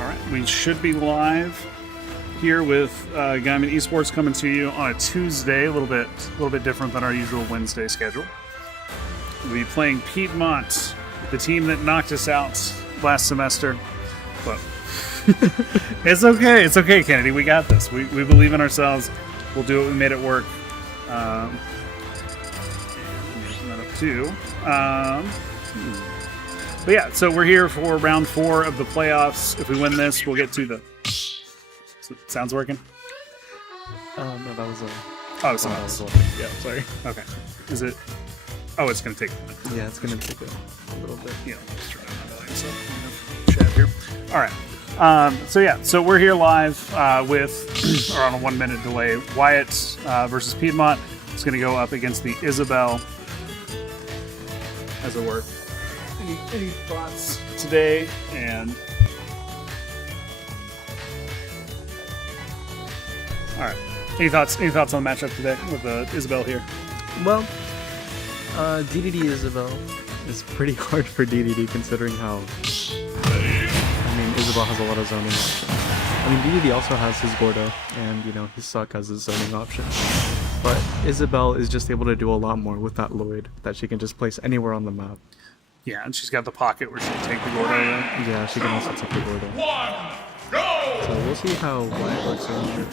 All right, we should be live here with Guymon Esports coming to you on a Tuesday, a little bit different than our usual Wednesday schedule. We'll be playing Piedmont, the team that knocked us out last semester. But it's okay, Kennedy. We got this. We believe in ourselves. We'll do it. We made it work. But yeah, so we're here for round 4 of the playoffs. If we win this, we'll get to the... Sounds working? No, that was a... Oh, something else. Yeah, sorry. Okay. Is it... Oh, it's going to take a minute. Yeah, it's going to take a little bit. Yeah, let's turn on my volume so chat here. All right. So we're here live with, or on a 1-minute delay, Wyatt versus Piedmont. It's going to go up against the Isabel, as it were. Any thoughts today? And all right, any thoughts on the matchup today with Isabel here? Well, DDD Isabel is pretty hard for DDD considering how, Isabel has a lot of zoning options. DDD also has his Gordo, and his Suck has his zoning option. But Isabel is just able to do a lot more with that Lloyd that she can just place anywhere on the map. Yeah, and she's got the pocket where she can take the Gordo. Yeah, she can also take the Gordo. So we'll see how Wyatt works in here.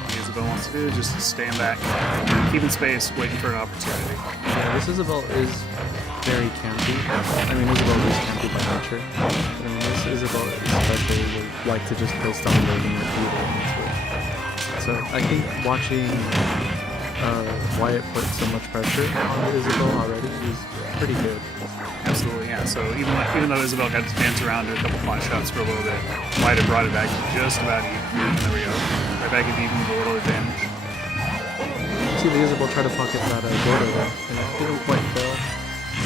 What Isabel wants to do is just stand back, keeping space, waiting for an opportunity. Yeah, this Isabel is very campy. Isabel is campy by nature. This Isabel especially would like to just place down loading and feed it. So I think watching Wyatt put so much pressure on Isabel already is pretty good. Absolutely, yeah. So even though Isabel got to dance around, did a couple pot shots for a little bit, Wyatt had brought it back to just about even. There we go. Right back at even, a little advantage. See the Isabel try to pocket that Gordo there, and it didn't quite fail.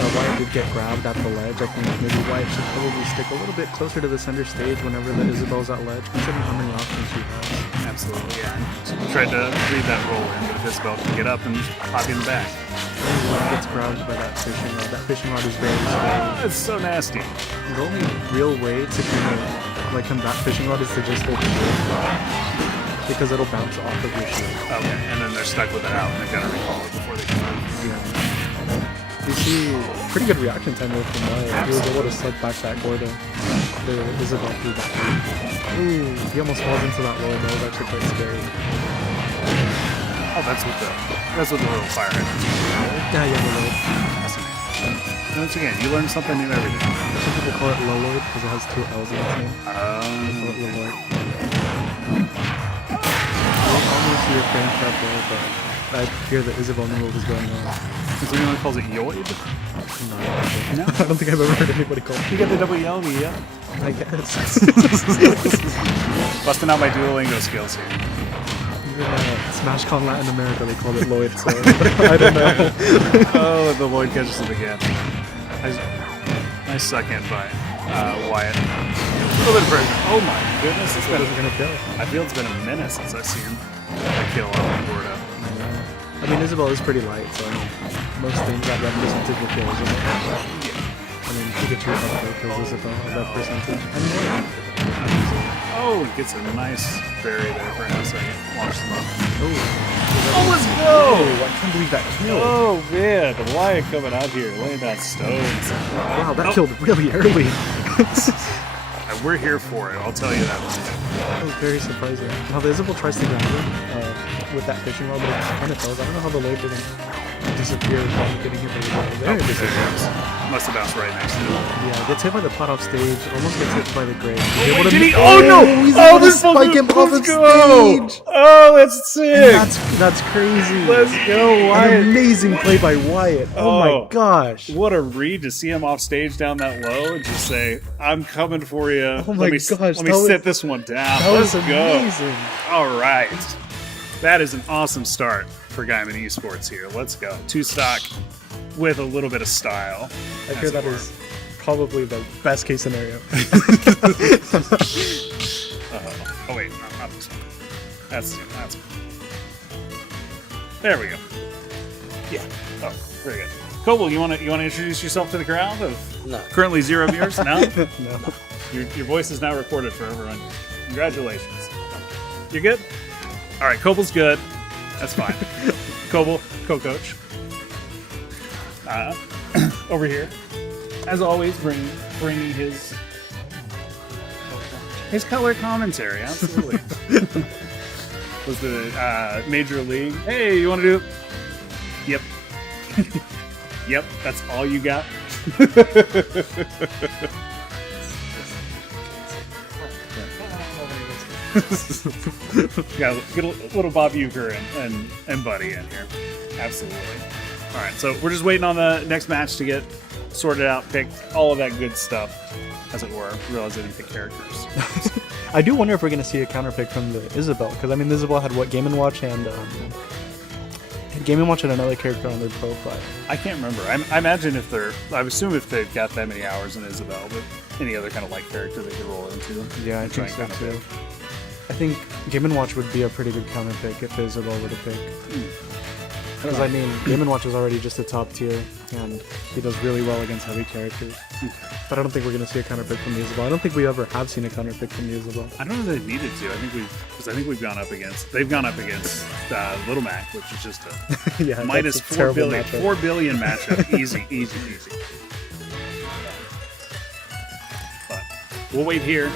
Wyatt did get grabbed at the ledge. I think maybe Wyatt should probably stick a little bit closer to the center stage whenever the Isabel's at ledge, considering how many options she has. Absolutely, yeah. So tried to read that roll in, but if Isabel can get up and pop in the back. Gets grabbed by that fishing rod. That fishing rod is very scary. It's so nasty. The only real way to kind of combat fishing rod is to just hold the shield, because it'll bounce off of your shield. Okay, and then they're stuck with it out, and they've got to recall it before they can move. Yeah. You see pretty good reaction time there from Wyatt. He was able to slug back that Gordo. The Isabel through that. Ooh, he almost falls into that low. That was actually quite scary. Oh, that's with the little fire engine. Yeah, the load. Once again, you learn something new every day. Some people call it Loloid because it has 2 L's in its name. They call it Loloid. I almost see your frame trap there, but I fear that Isabel knew what was going on. Is there anyone who calls it Yoid? No, I don't think I've ever heard anybody call it. You get the double L, yeah? I guess. Busting out my Duolingo skills here. Even SmashCon Latin America, they called it Lloyd, so I don't know. Oh, the Lloyd catches it again. Nice suck in by Wyatt. A little bit of pressure. Oh my goodness, I feel it's been a minute since I've seen a kill on the board up. Isabel is pretty light, so most things that red percentage will kill Isabel. Pikachu probably kills Isabel at that percentage. Oh, he gets a nice berry there for a second. Launch them up. Oh, let's go! I can't believe that kill. Oh man, the Wyatt coming out here, laying down stones. Wow, that killed really early. And we're here for it, I'll tell you that. That was very surprising. Now the Isabel tries to grab him with that fishing rod, but it kind of fails. I don't know how the Lloyd didn't disappear while getting hit by the ball. There it is. Must have bounced right next to it. Yeah, gets hit by the pot off stage, almost gets hit by the grave. Wait, did he? Oh no! He's Oh, able to spike him off the stage! Oh, that's sick! That's crazy. Let's go, Wyatt. An amazing play by Wyatt. Oh my gosh. What a read to see him off stage down that low and just say, I'm coming for you. Oh my gosh. Let me sit this one down. That was Let's go. amazing. All right. That is an awesome start for Guymon Esports here. Let's go. 2 stock with a little bit of style. I hear that is probably the best case scenario. Oh wait, no, not this one. That's there we go. Yeah. Oh, very good. Koble, you want to introduce yourself to the crowd of No. currently 0 viewers? No. No. Your voice is now recorded for everyone. Congratulations. You're good? All right, Koble's good. That's fine. Koble, co-coach. Over here, as always, bringing his color commentary. Absolutely. Was the Major League? Hey, you want to do? Yep. Yep. That's all you got. Yeah, get a little Bob Uecker and Buddy in here. Absolutely. All right, so we're just waiting on the next match to get sorted out, picked, all of that good stuff, as it were. Realize I didn't pick characters. I do wonder if we're going to see a counter pick from the Isabel, because I mean, Isabel had what, Guymon Watch and Guymon Watch and another character on their profile. I can't remember. I imagine I assume if they've got that many hours in Isabel, but any other kind of light character they could roll into. Yeah, I think so too. I think Guymon Watch would be a pretty good counter pick if Isabel were to pick. Because I mean, Guymon Watch is already just a top tier, and he does really well against heavy characters. But I don't think we're going to see a counter pick from the Isabel. I don't think we ever have seen a counter pick from the Isabel. I don't know if they needed to. I think we've gone up against. They've gone up against Little Mac, which is just a Yeah, minus that's a 4 terrible billion. matchup. 4 billion matchup. Easy. But we'll wait here.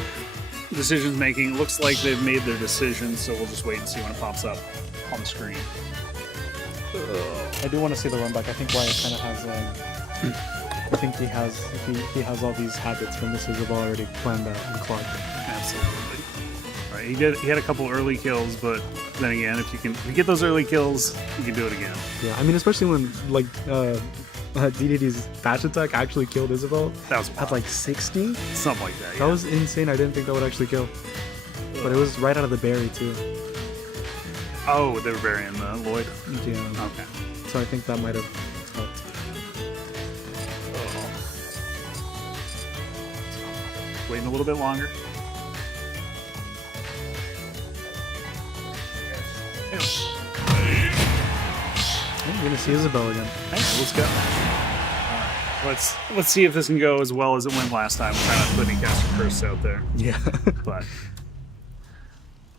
Decisions making. Looks like they've made their decision, so we'll just wait and see when it pops up on the screen. I do want to see the run back. I think Wyatt kind of has. I think he has all these habits from this Isabel already planned out and clocked. Absolutely. All right, he had a couple early kills, but then again, if you get those early kills, you can do it again. Yeah, I mean, especially when like DDD's dash attack actually killed Isabel That was at wild. like 60. Something like that. That was insane. I didn't think that would actually kill, but it was right out of the berry too. Oh, they were burying Lloyd. Yeah. Okay. So I think that might have helped. Waiting a little bit longer. We're gonna see Isabel again. Hey, let's go. All right. Let's see if this can go as well as it went last time. We're trying not to put any caster curse out there, Yeah. but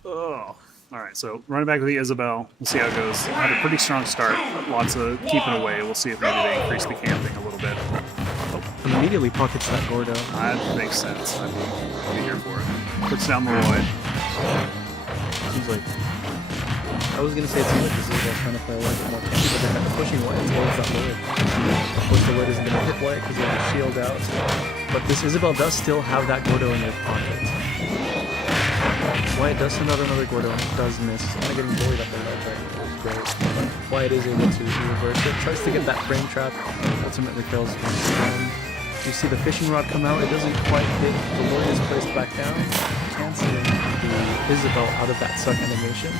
oh. All right, so running back with the Isabel. We'll see how it goes. Had a pretty strong start. Lots of keeping away. We'll see if maybe they increase the camping a little bit. And immediately pockets that Gordo. That makes sense. I'd be here for it. Puts down the Lloyd. Seems like I was gonna say it seems like this Isabel's trying to play a little bit more campy, but they're kind of pushing Wyatt towards that Lloyd. Of course, the Lloyd isn't gonna hit Wyatt because he has a shield out. But this Isabel does still have that Gordo in their pocket. Wyatt does send out another Gordo and does miss. He's kind of getting bullied up the ledge right now, which is great. But Wyatt is able to reverse it. Tries to get that frame trap. Ultimately fails once again. You see the fishing rod come out. It doesn't quite hit. The Lloyd is placed back down, canceling the Isabel out of that suck animation.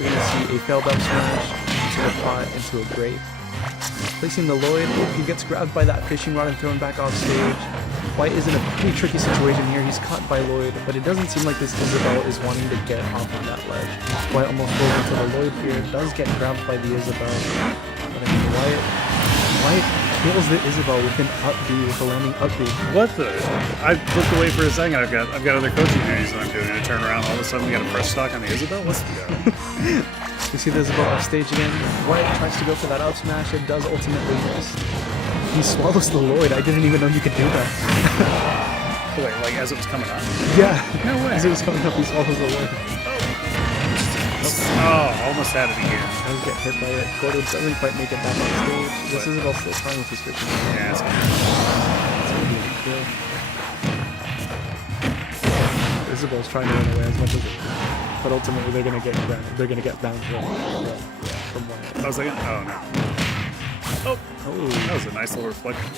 We're going to see a failed up smash into the pot, into a grape. Placing the Lloyd. He gets grabbed by that fishing rod and thrown back off stage. Wyatt is in a pretty tricky situation here. He's caught by Lloyd, but it doesn't seem like this Isabel is wanting to get off of that ledge. Wyatt almost goes into the Lloyd here. Does get grabbed by the Isabel. But I mean, Wyatt kills the Isabel with an up B, with a landing up B. What the? I looked away for a second. I've got other coaching duties that I'm doing. And I turn around, all of a sudden we got a fresh stock on the Isabel. What's the go? You see the Isabel off stage again. Wyatt tries to go for that up smash. It does ultimately miss. He swallows the Lloyd. I didn't even know you could do that. Wait, like as it was coming on? Yeah. No way. As it was coming up, he swallows the Lloyd. Oh, almost had it again. Does get hit by it. Gordo doesn't quite make it back on stage. This Isabel's still trying with his fishing. Yeah, it's Gonna be a kill. Isabel's trying to run away as much as it can. But ultimately they're gonna get grabbed. They're gonna get bound from Wyatt. I was like, oh no. Oh, Oh, that was a nice little reflection.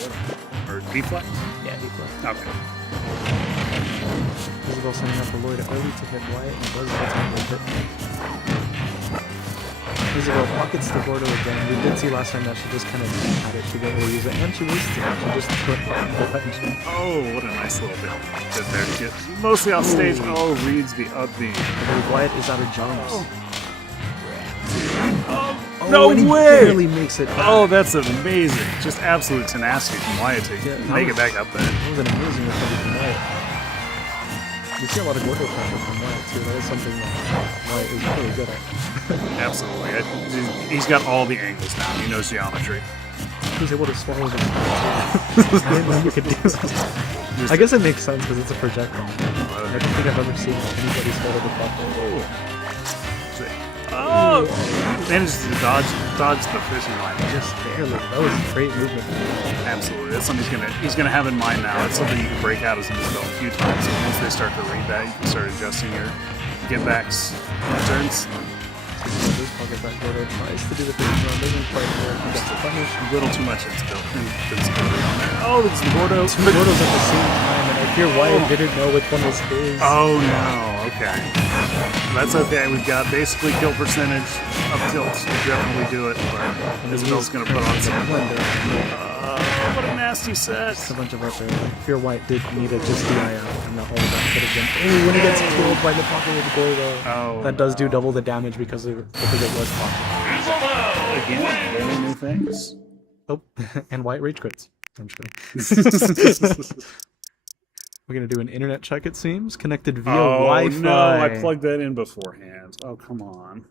Or deflect? yeah, he flipped. Okay. Isabel sending out the Lloyd early to hit Wyatt and does ultimately hit him. Isabel pockets the Gordo again. We did see last time that she just kind of had it. She didn't really use it, and she wasted it. She just put it on the ledge. Oh, what a nice little bit there to get mostly off stage. Oh, reads the up B. I believe Wyatt is out of jumps. Oh, No and he way! barely makes it back. Oh, that's amazing. Just absolute tenacity from Wyatt to make it back up there. That was an amazing recovery from Wyatt. You see a lot of Gordo pressure from Wyatt too. That is something that Wyatt is really good at. Absolutely. He's got all the angles now. He knows geometry. He's able to swallow them. You could do that. I guess it makes sense because it's a projectile. I don't think I've ever seen anybody swallow the buffalo. Oh! Managed to dodge the fishing line. Just barely. That was great movement. Absolutely. That's something he's gonna have in mind now. That's something you can break out as an Isabel a few times. So once they start to read that, you can start adjusting your get backs turns. Pocket back Gordo tries to do the fishing run, doesn't quite work. He gets the punish. A little too much invincibility on there. Oh, it's the Gordo. Two Gordos at the same time, and I fear Wyatt didn't know which one was his. Oh no, okay. That's okay. We've got basically kill percentage up tilt to definitely do it, but Isabel's gonna put on some. What a nasty set. Just a bunch of up there. I fear Wyatt did need a just DI out, and all of that could have been. Oh, when he gets killed by the pocket with the Gordo. Oh, that does do double the damage because it was pocket. Again, learning new things. Oh, and Wyatt rage quits. I'm just kidding. We're gonna do an internet check, it seems. Connected via Wi-Fi. No, I plugged that in beforehand. Oh, come on.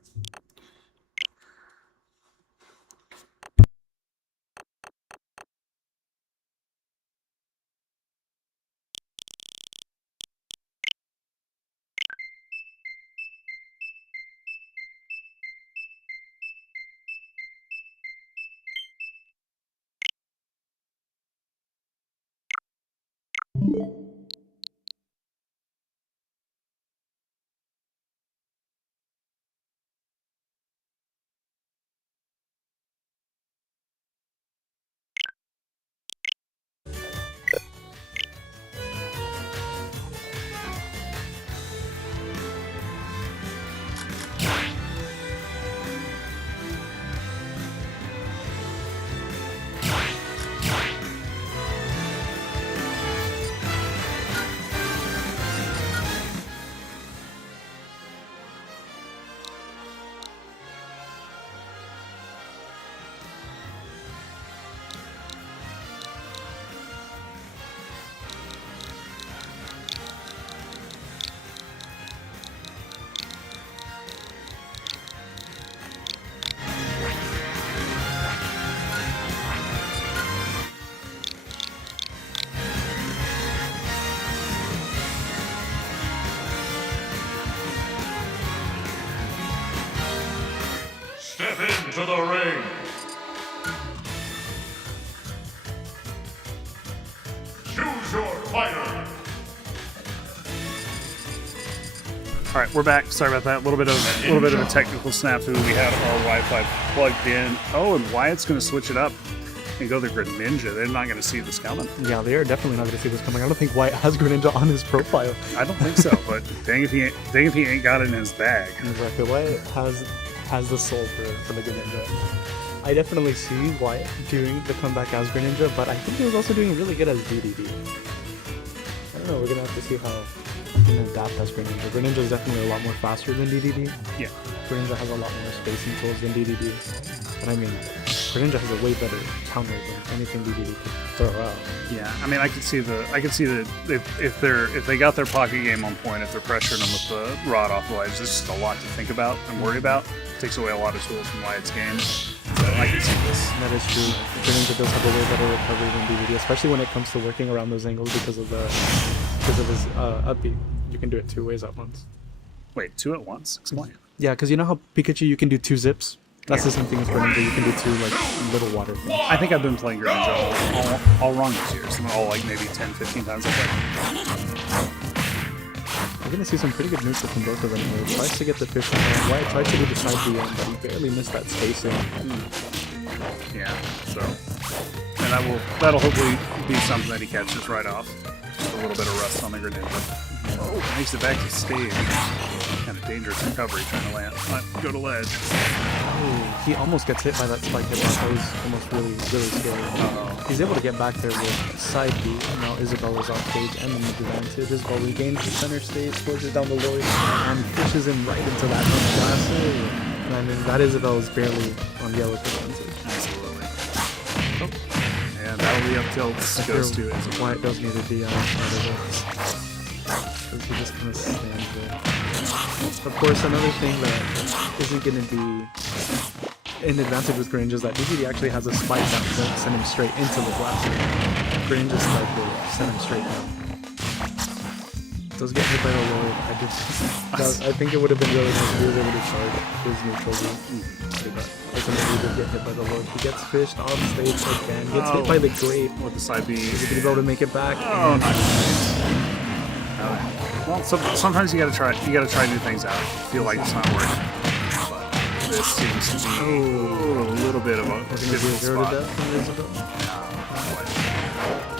Step into the ring. Choose your fighter. All right, we're back. Sorry about that. A little bit of a technical snafu. We had our Wi-Fi plugged in. Oh, and Wyatt's going to switch it up and go the Greninja. They're not going to see this coming. Yeah, they are definitely not going to see this coming. I don't think Wyatt has Greninja on his profile. I don't think so, but dang if he ain't got it in his bag. Exactly. Wyatt has the soul for the Greninja. I definitely see Wyatt doing the comeback as Greninja, but I think he was also doing really good as DDD. I don't know. We're gonna have to see how he's gonna adapt as Greninja. Greninja is definitely a lot more faster than DDD. Yeah. Greninja has a lot more spacing tools than DDD. And I mean, Greninja has a way better counter than anything DDD could throw out. Yeah, I mean, I could see that if they got their pocket game on point, if they're pressuring them with the rod off the ledge, there's just a lot to think about and worry about. It takes away a lot of tools from Wyatt's game. So I can see this. That is true. Greninja does have a way better recovery than DDD, especially when it comes to working around those angles because of his upbeat. You can do it two ways at once. Wait, two at once? Explain. Yeah, because you know how Pikachu you can do two zips? That's the same thing as Greninja. You can do two like little water things. I think I've been playing Greninja all wrong this year. So all like maybe 10, 15 times I've We're gonna see some pretty good moves from both of them here. Tries to get the fish on. Wyatt tries to do the side BM, but he barely missed that spacing. Yeah, so and that'll hopefully be something that he catches right off. Just a little bit of rust on the Greninja. Oh, makes it back to stage. Kind of dangerous recovery trying to land. Go to ledge. Oh, he almost gets hit by that spike hit. That was almost really scary. He's able to get back there with side B. And now Isabel is off stage and the mid advantage. Isabel regains the center stage, forces down the lower and pushes him right into that glass. I mean, that Isabel is barely on yellow percentage. Absolutely. Oh. And that'll be up tilts. Goes to Isabel. Wyatt does need a DI out of it. Because he just kind of stands there. Of course, another thing that isn't going to be an advantage with Grange is that DGD actually has a spike that won't send him straight into the blast. Grange's spike will send him straight down. Does get hit by the Lord. I think it would have been really nice if he was able to charge his neutral route. But ultimately, he did get hit by the Lord. He gets fished off stage again. Gets hit by the Grape. With the side B. Is he going to be able to make it back? Oh, nice. Well, sometimes you gotta try. You gotta try new things out. Feel like it's not working. But this seems to be a little bit of a difficult spot.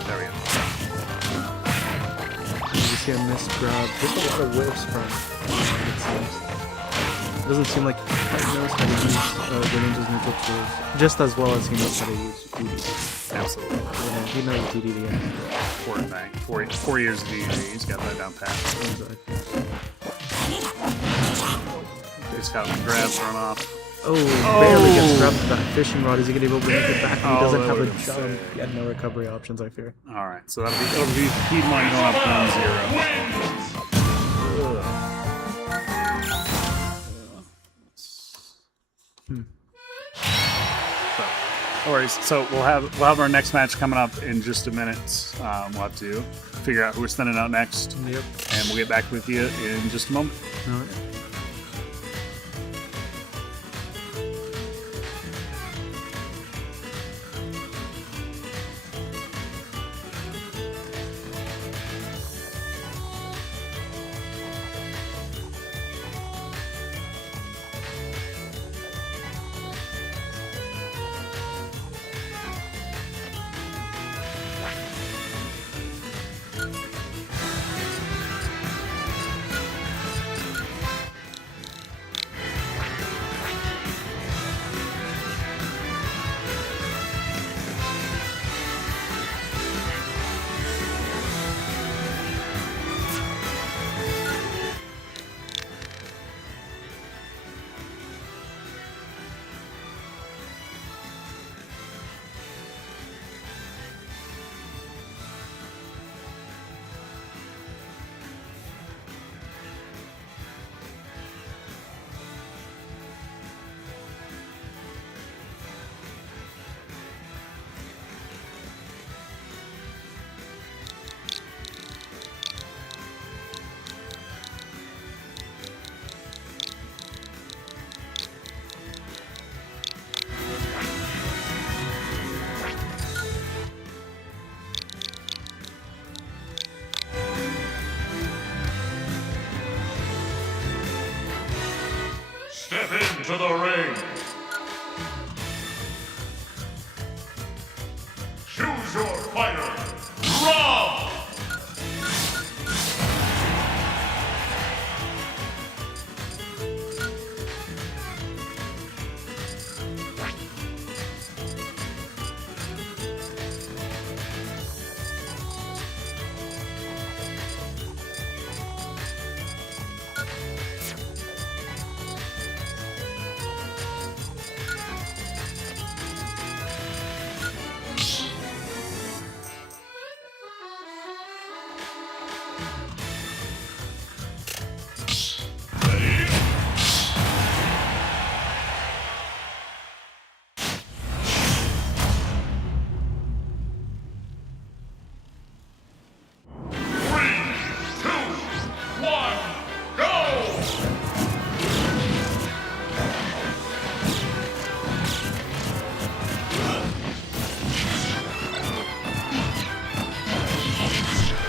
There we go. You see a missed grab. Just a lot of whiffs from it seems. It doesn't seem like he knows how to use Greninja's neutral tools just as well as he knows how to use DDD. Absolutely. Yeah, he knows DDD. Poor thing. 4 years of DDD. He's got that down pat. He's got the grabs run off. Oh, barely gets grabbed with that fishing rod. Is he going to be able to make it back? He doesn't have a jump. He had no recovery options, I fear. All right, so it'll be Piedmont going up 1-0. No worries. So we'll have our next match coming up in just a minute. We'll have to figure out who we're sending out next. Yep. And we'll get back with you in just a moment. All right. Step into the ring. Choose your fighter. Draw!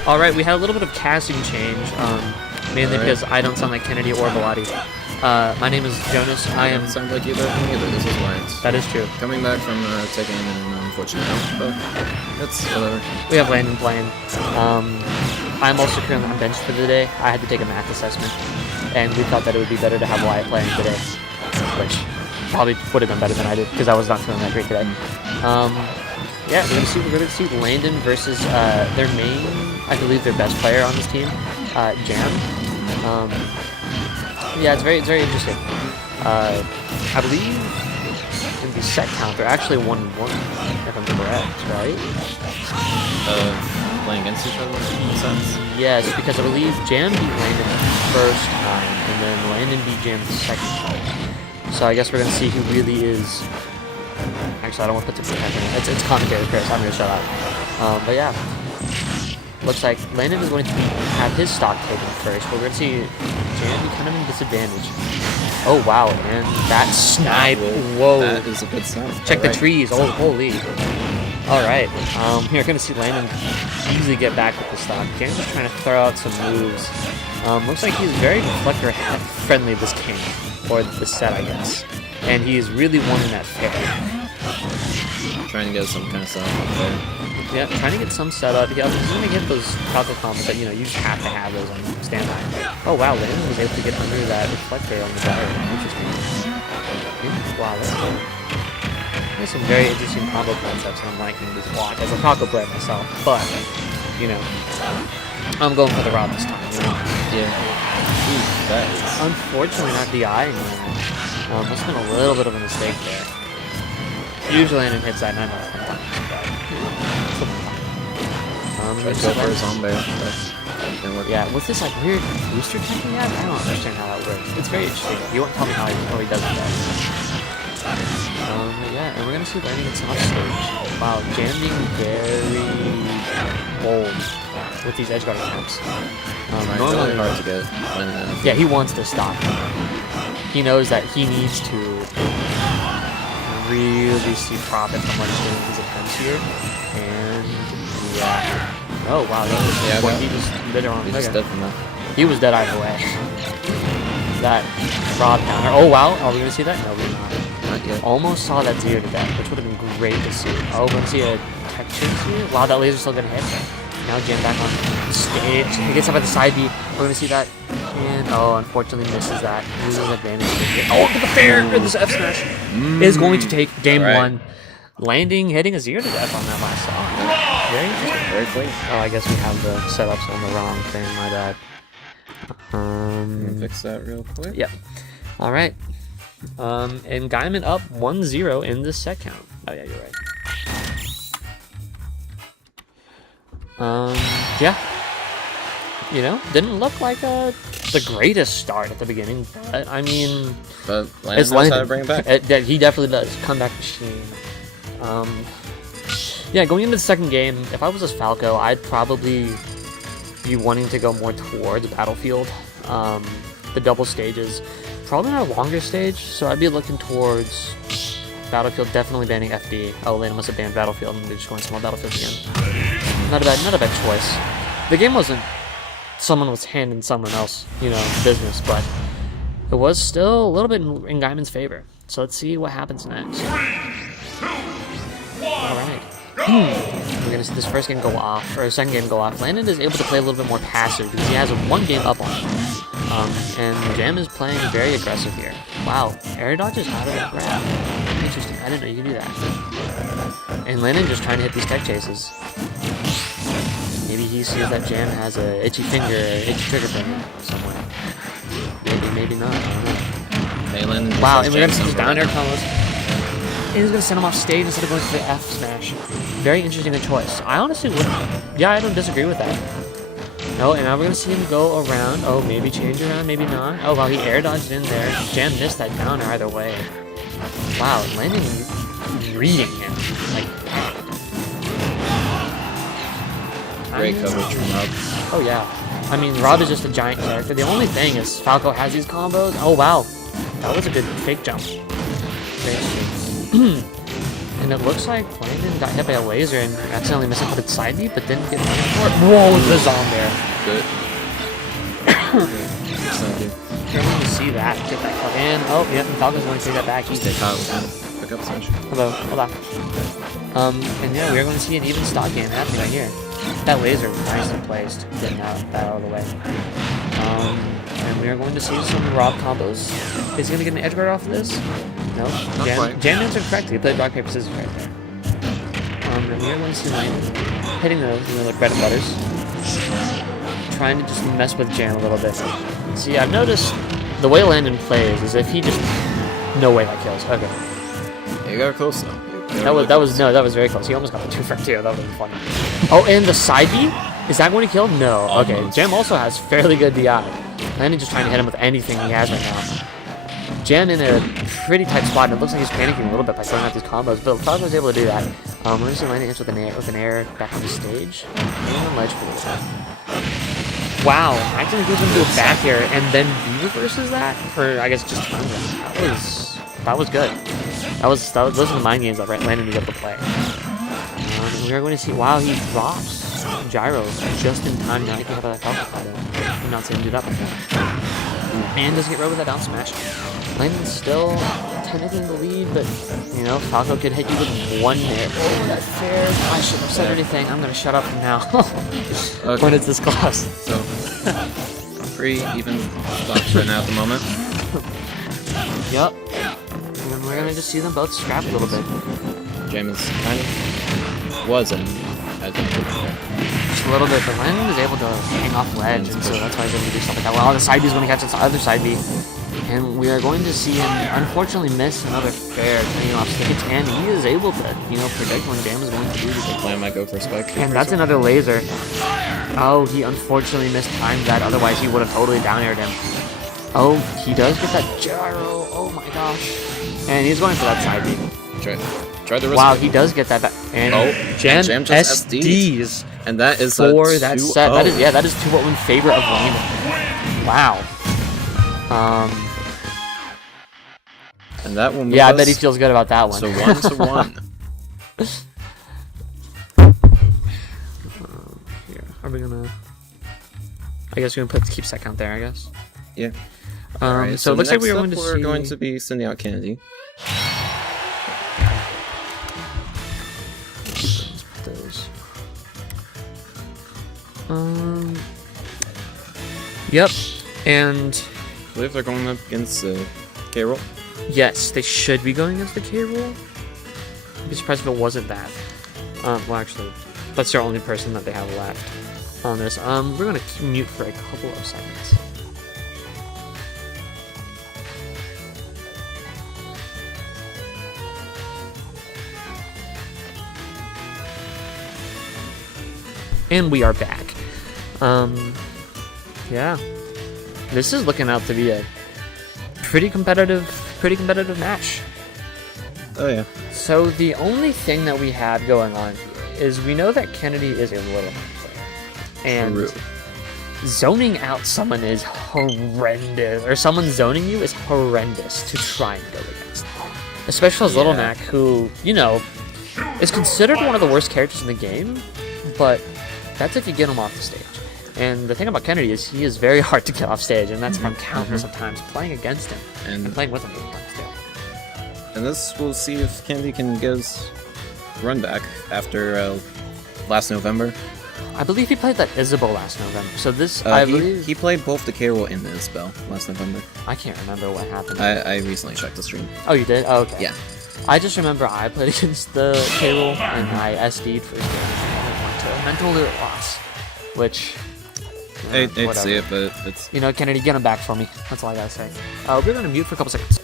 All right, we had a little bit of casting change, mainly because I don't sound like Kennedy or Bellotti. My name is Jonas. I am. Sound like either of me, either. This is Wyatt. That is true. Coming back from taking an unfortunate out, but that's whatever. We have Landon playing. I'm also currently on bench for the day. I had to take a math assessment, and we thought that it would be better to have Wyatt playing today, which probably would have done better than I did because I was not feeling that great today. Yeah, we're going to see Landon versus their main, I believe their best player on this team, Jam. Yeah, it's very interesting. I believe in the set count, they're actually 1-1, if I'm correct, right? Playing against each other in a sense. Yes, because I believe Jam beat Landon the first time, and then Landon beat Jam the second time. So I guess we're going to see who really is... Actually, I don't want to put too much in. It's complicated, Chris. I'm going to shut up. But yeah. Looks like Landon is going to have his stock taken first. We're going to see Jam be kind of in disadvantage. Oh, wow. And that snipe. Whoa. That is a good sign. Check the trees. Oh, holy. Alright. You're going to see Landon easily get back with the stock. Jam's just trying to throw out some moves. Looks like he's very reflector friendly this game. Or this set, I guess. And he is really wanting that fair. Trying to get some kind of setup up there. Yeah, trying to get some setup. Yeah, he's going to get those Falco combos that, you just have to have those on standby. Oh, wow, Landon was able to get under that reflector on the gyro. Interesting. Wow, that's cool. There's some very interesting combo concepts, and I'm liking this watch as a Falco player myself. But, I'm going for the Rob this time. Yeah. Ooh, that is... Unfortunately, not DI anymore. That's been a little bit of a mistake there. Usually, Landon hits that 9 out of 10 times, but... Try to go for his own bear, but that didn't work. Yeah, what's this like weird booster tech he has? I don't understand how that works. It's very interesting. You won't tell me how he does it. Yeah, and we're gonna see Landon get some upstage. Wow, Jam being very bold with these edge guard attempts. It's really hard to get Landon. Yeah, he wants to stop. He knows that he needs to really see profit from what he's doing with his attempts here, and yeah. Oh wow, he just did it wrong. He just dead from that. He was dead either way. That Rob counter. Oh wow, are we gonna see that? No, we're not. Not yet. Almost saw that 0 to death, which would have been great to see. Oh, we're gonna see a tech chase here. Wow, that laser's still gonna hit. Now Jam back on stage. He gets up at the side B. We're gonna see that. And oh, unfortunately misses that. Loses advantage. Oh, the fair! This F smash is going to take game 1. Landing, hitting a 0 to death on that last song. Very interesting. Very clean. Oh, I guess we have the setups on the wrong thing. My bad. Let me fix that real quick. Yep. All right. And Guymon up 1-0 in the set count. Oh yeah, you're right. Yeah. Didn't look like the greatest start at the beginning, but I mean, but Landon knows how to bring it back. He definitely does. Comeback machine. Yeah, going into the second game, if I was a Falco, I'd probably be wanting to go more towards Battlefield. The double stages, probably not a longer stage, so I'd be looking towards Battlefield, definitely banning FD. Oh, Landon must have banned Battlefield, and they're just going small Battlefield again. Not a bad choice. The game wasn't someone was handing someone else, business, but it was still a little bit in Guymon's favor. So let's see what happens next. 3, 2, 1. All right. We're gonna see this first game go off, or second game go off. Landon is able to play a little bit more passive because he has one game up on him. And Jam is playing very aggressive here. Wow, air dodges out of that grab. Interesting, I didn't know you could do that. And Landon just trying to hit these tech chases. Maybe he sees that Jam has a itchy trigger finger somewhere. Maybe not, I don't know. Hey, Landon, wow, and we're gonna see his down air combos. And he's going to send him off stage instead of going to the F smash. Very interesting choice. I honestly wouldn't. Yeah, I don't disagree with that. No, and now we're going to see him go around. Oh, maybe change around, maybe not. Oh, wow, he air dodged in there. Jam missed that counter either way. Wow, Landon reading him. Like, great coverage from Rob. Oh, yeah. I mean, Rob is just a giant character. The only thing is Falco has these combos. Oh, wow. That was a good fake jump. Very interesting. And it looks like Landon got hit by a laser and accidentally misinputted side B, but didn't get money for it. Whoa, the zone there. Good. Careful to see that. Get that cut in. Oh, yeah, Falco's going to take that back. He's Stay caught with him. Pick up smash. Hello, hola. And yeah, we are going to see an even stock game happening right here. That laser nicely placed, getting that out of the way. And we are going to see some Rob combos. Is he going to get an edge guard off of this? No. Jam answered correctly. He played rock, paper, scissors right there. And we are going to see Landon hitting the bread and butters. Trying to just mess with Jam a little bit. See, I've noticed the way Landon plays is if he just No way that kills. Okay. You got close though. That was very close. He almost got the 2 for 2. That would have been funny. Oh, and the side B? Is that going to kill? No. Okay. Almost. Jam also has fairly good DI. Landon just trying to hit him with anything he has right now. Jam in a pretty tight spot, and it looks like he's panicking a little bit by throwing out these combos, but Falco was able to do that. We're going to see Landon answer with an air back on the stage. And a ledge for this one. Wow, actually goes into a back air, and then B reverses that? Or I guess just times it. That was good. Those are the mind games that Landon was able to play. We are going to see, wow, he drops Gyro just in time. Now he can have that Falco fight in. I'm not saying do that like that. And doesn't get rid of that down smash. Landon's still technically in the lead, but, you know, Falco could hit you with one hit. Oh, that's fair. I shouldn't have said anything. I'm going to shut up from now. Okay. When it's this close. So, 3 even thoughts right now at the moment. Yep. And we're going to just see them both scrap a little bit. James kind of wasn't. I think Just a little bit, but Landon was able to hang off ledge, and so that's why he's able to do stuff like that. Well, the side B is going to catch the other side B. And we are going to see him, unfortunately, miss another fair turning off stage, and he is able to, you know, predict when Jam is going to do this. Plan might go for a spike. And that's another laser. Oh, he unfortunately mistimed that, otherwise he would have totally down-aired him. Oh, he does get that gyro, oh my gosh. And he's going for that side B. Try the risk. Wow, he does get that back. And Jam just SDs. And that is for a that 2-0. set. That is 2-0 in favor of Guymon. Wow. And that one. Yeah, I bet he feels good about that one. So 1-1. Here, are we gonna? I guess we're gonna keep set count there. I guess. Yeah. Alright, so it looks like we're going to be sending out Kennedy. Let's put those. Yep, and I believe they're going up against K-Roll. yes, they should be going against the K-Roll. I'd be surprised if it wasn't that. Well, actually, that's their only person that they have left on this. We're gonna mute for a couple of seconds. And we are back. Yeah. This is looking out to be a pretty competitive match. Oh yeah. So the only thing that we have going on is we know that Kennedy is a little player. And True. zoning out someone is horrendous, or someone zoning you is horrendous to try and go against. Especially as Little Mac, who, you know, is considered one of the worst characters in the game, but that's if you get him off the stage. And the thing about Kennedy is he is very hard to get off stage, and that's from countless of times playing against him and playing with him sometimes too. And this, we'll see if Kennedy can get his run back after last November. I believe he played that Isabel last November. So this, He played both the K-Roll and the Isabel last November. I can't remember what happened. I recently checked the stream. Oh, you did? Oh, okay. Yeah. I just remember I played against the K-Roll, and I SD'd for a mental loss, which... I hate to see it, but it's... You know, Kennedy, get him back for me. That's all I gotta say. We're gonna mute for a couple seconds.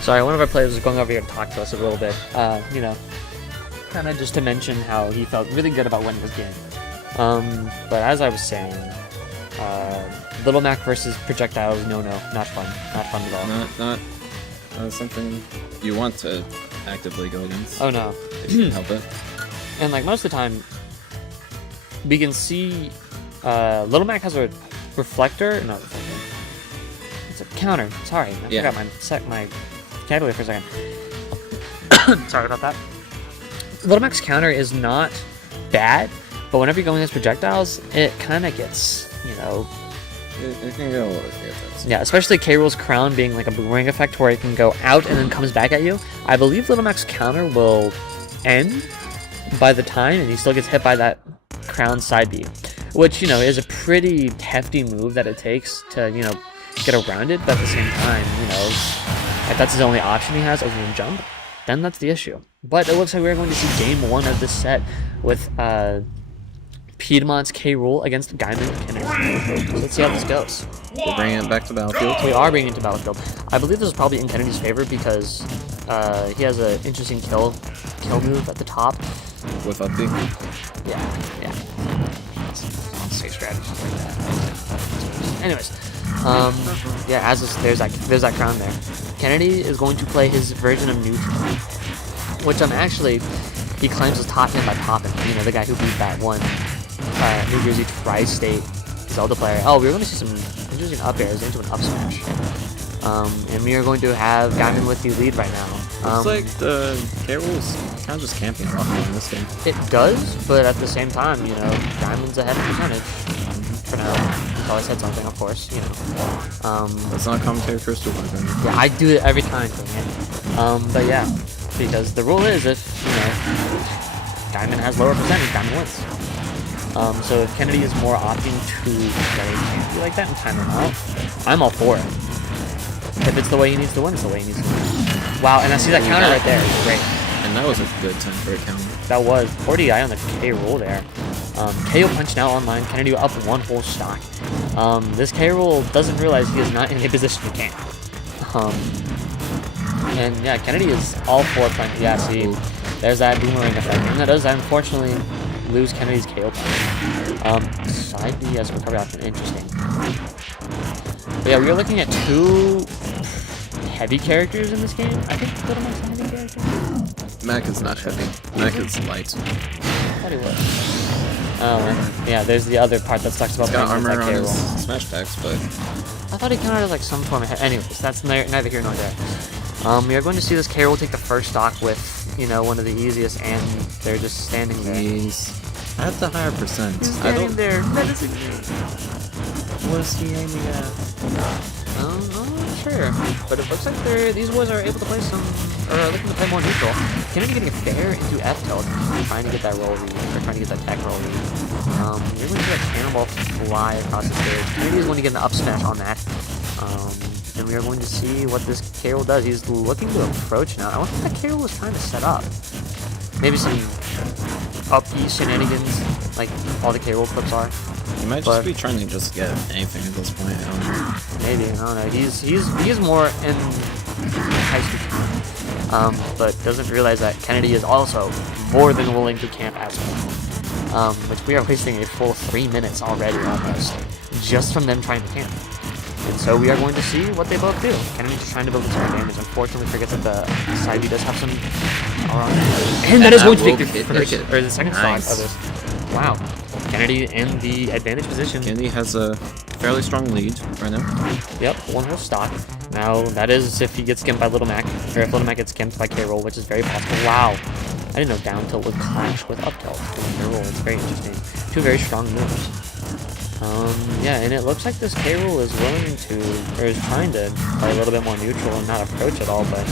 Sorry, one of our players was going over here to talk to us a little bit. You know, kind of just to mention how he felt really good about winning this game. But as I was saying, Little Mac versus Projectiles, no, not fun. Not fun at all. Not something you want to actively go against. Oh no. If you can help it. And like most of the time, we can see Little Mac has a reflector. No, reflector. It's a counter. Sorry, I forgot my vocabulary for a second. Sorry about that. Little Mac's counter is not bad, but whenever you're going against projectiles, it kind of gets, you know... It can go a little bit. Yeah, especially K-Rool's crown being like a boomerang effect where it can go out and then comes back at you. I believe Little Mac's counter will end by the time, and he still gets hit by that crown side B, which, you know, is a pretty hefty move that it takes to, you know, get around it, but at the same time, you know, if that's his only option he has other than jump, then that's the issue. But it looks like we're going to see game 1 of this set with Piedmont's K. Rool against Guymon and Kennedy. So let's see how this goes. We're bringing it back to Battlefield. We are bringing it to Battlefield. I believe this is probably in Kennedy's favor because he has an interesting kill move at the top. With up B. Yeah. Let's say strategies like that. Anyways, yeah, there's that crown there. Kennedy is going to play his version of neutral, which he claims is top 10 by Poppin. You know, the guy who beat that one New Jersey Tri-State Zelda player. Oh, we're going to see some interesting up airs into an up smash. And we are going to have Guymon with the lead right now. Looks like the K. Rool's kind of just camping a lot more in this game. It does, but at the same time, you know, Guymon's ahead of percentage for now. Until I said something, of course, you know. That's not commentary first or one. Yeah, I do it every time, dang it. But yeah, because the rule is if, you know, Guymon has lower percentage, Guymon wins. So if Kennedy is more opting to get a campy like that and time him out, I'm all for it. If it's the way he needs to win, it's the way he needs to win. Wow, and I see that counter right there. It's great. And that was a good time for a counter. That was 40i on the K. Rool there. KO punch now online. Kennedy up 1 whole stock. This K. Rool doesn't realize he is not in a position to camp. And yeah, Kennedy is all for playing. Yeah, see, there's that boomerang effect. And that does unfortunately lose Kennedy's KO punch. Side B as a recovery option. Interesting. But yeah, we are looking at 2 heavy characters in this game. I think Little Mac's a heavy character. Mac is not heavy. Mac is light. I thought he was. Oh, yeah, there's the other part that sucks about He's got playing armor with on that his K-Roll. smash attacks, but I thought he counted as like some form of anyways, that's neither here nor there. We are going to see this K. Rool take the first stock with, you know, one of the easiest, and they're just standing there. he's at the higher percent. He's I standing don't. there menacingly. What is he aiming at? I'm not sure, but it looks like these boys are able to play looking to play more neutral. Kennedy getting a fair into F tilt, trying to get that roll read, or trying to get that tech roll read. You're going to see that cannonball fly across the stage. Kennedy is going to get an up smash on that. And we are going to see what this K. Rool does. He's looking to approach now. I don't think that K. Rool was trying to set up. Maybe some up E shenanigans, like all the K. Rool clips are. He might just be trying to just get anything at this point. Maybe, I don't know. He's more in high school, but doesn't realize that Kennedy is also more than willing to camp as well. Which we are wasting a full 3 minutes already almost, just from them trying to camp. And so we are going to see what they both do. Kennedy's trying to build some damage. Unfortunately, forgets that the side B does have some power on it. And that is going to take the first, or the second stock of this. Wow. Kennedy in the advantage position. Kennedy has a fairly strong lead right now. Yep, 1 whole stock. Now, that is if he gets skimped by Little Mac, or if Little Mac gets skimped by K. Rool, which is very possible. Wow. I didn't know down tilt would clash with up tilt in K. Rool. It's very interesting. 2 very strong moves. Yeah, and it looks like this K. Rool is willing to, or is trying to play a little bit more neutral and not approach at all, but...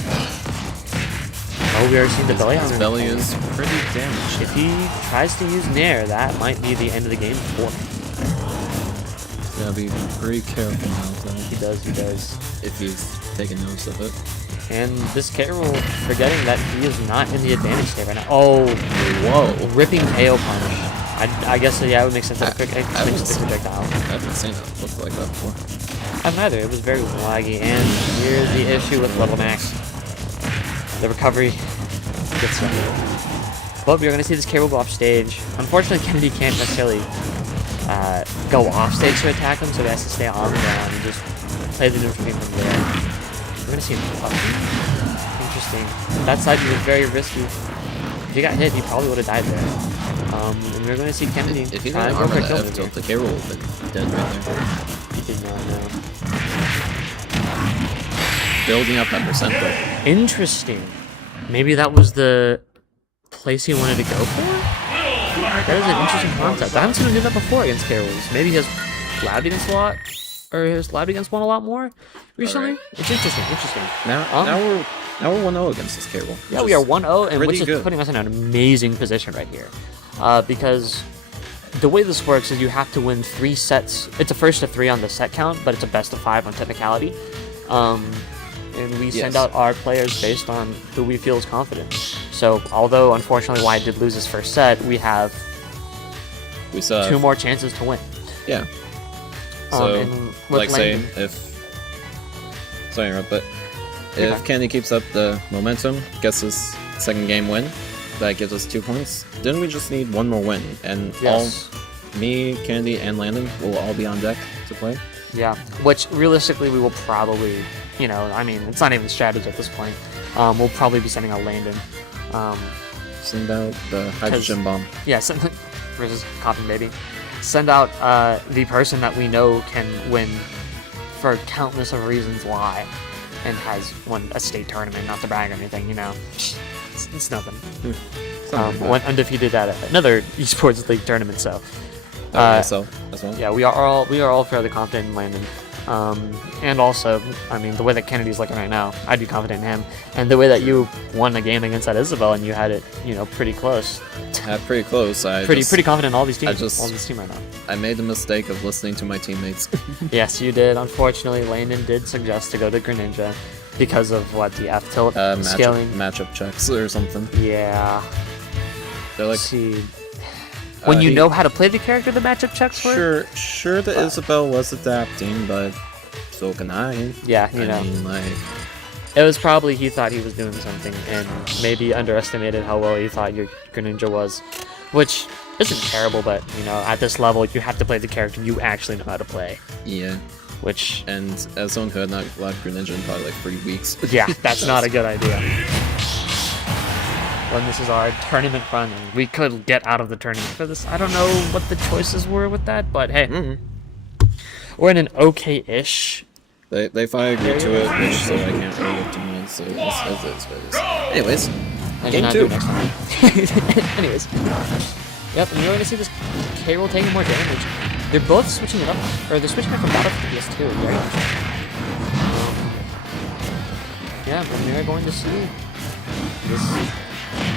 Oh, we already seen the belly on His belly is pretty damaged. If he tries to use Nair, that might be the end of the game for him. Gotta be pretty careful now, though. He does. If he's taking notice of it. And this K. Rool forgetting that he is not in the advantage state right now. Oh, whoa. Ripping KO punch. I guess, yeah, it would make sense that it clinches the projectile. I haven't seen it look like that before. I've neither. It was very laggy. And here's the issue with Little Mac. The recovery gets done. But we're going to see this K. Rool go off stage. Unfortunately, Kennedy can't necessarily go off stage to attack him, so he has to stay on the ground and just play the neutral game from there. We're going to see him up. Interesting. That side was very risky. If he got hit, he probably would have died there. And we're going to see Kennedy if he try didn't to go armor for a that kill. F tilt, the K. Rool would have been dead right there. He did not know. Building up that percent, though. Interesting. Maybe that was the place he wanted to go for? That is an interesting concept. I haven't seen him do that before against K. Rools. Maybe he has labbed against a lot, or he has labbed against one a lot more recently. Right. It's interesting. Now we're 1-0 against this K. Rool. Yeah, we are 1-0, and which is good. putting us in an amazing position right here. Because the way this works is you have to win 3 sets. It's a first to 3 on the set count, but it's a best of 5 on technicality. And we send out our players based on who we feel is confident. So, although unfortunately Wyatt did lose his first set, we have 2 more chances to win. Yeah. So, and with like say, Langdon- if Candy keeps up the momentum, gets his second game win, that gives us 2 points, then we just need 1 more win, and me, Candy, and Landon will all be on deck to play. Yeah, which realistically we will probably, you know, I mean, it's not even strategy at this point. We'll probably be sending out Landon. Send out the hydrogen bomb. Yeah, versus Coffin Baby. Send out the person that we know can win for countless of reasons why, and has won a state tournament, not to brag or anything, you know. It's nothing. Went undefeated at another esports league tournament, so. So as well. Yeah, we are all fairly confident in Landon. And also, I mean, the way that Kennedy's looking right now, I'd be confident in him. And the way that you won a game against that Isabel and you had it, you know, pretty close. Pretty close. Pretty confident in all these teams. all this team right now. I made the mistake of listening to my teammates. Yes, you did. Unfortunately, Landon did suggest to go to Greninja because of what, the F tilt scaling matchup checks or something. Yeah. They're like, Let's see. When you know how to play the character, the matchup checks for? Sure that Isabel was adapting, but so can I. Yeah, I mean, like, it was probably he thought he was doing something and maybe underestimated how well he thought your Greninja was, which isn't terrible, but, you know, at this level, you have to play the character you actually know how to play. Yeah. Which... And as someone who had not left Greninja in probably like 3 weeks. Yeah, that's not a good idea. When this is our tournament run, and we could get out of the tournament for this. I don't know what the choices were with that, but hey, we're in an okay-ish. They finally agreed to it, which so I can't really get too much. So it's anyways, And game not 2. do next time. Anyways, yep, and you're going to see this K-Roll taking more damage. They're both switching it up, or they're switching it from battle to PS2. Very interesting. Yeah, and we're going to see this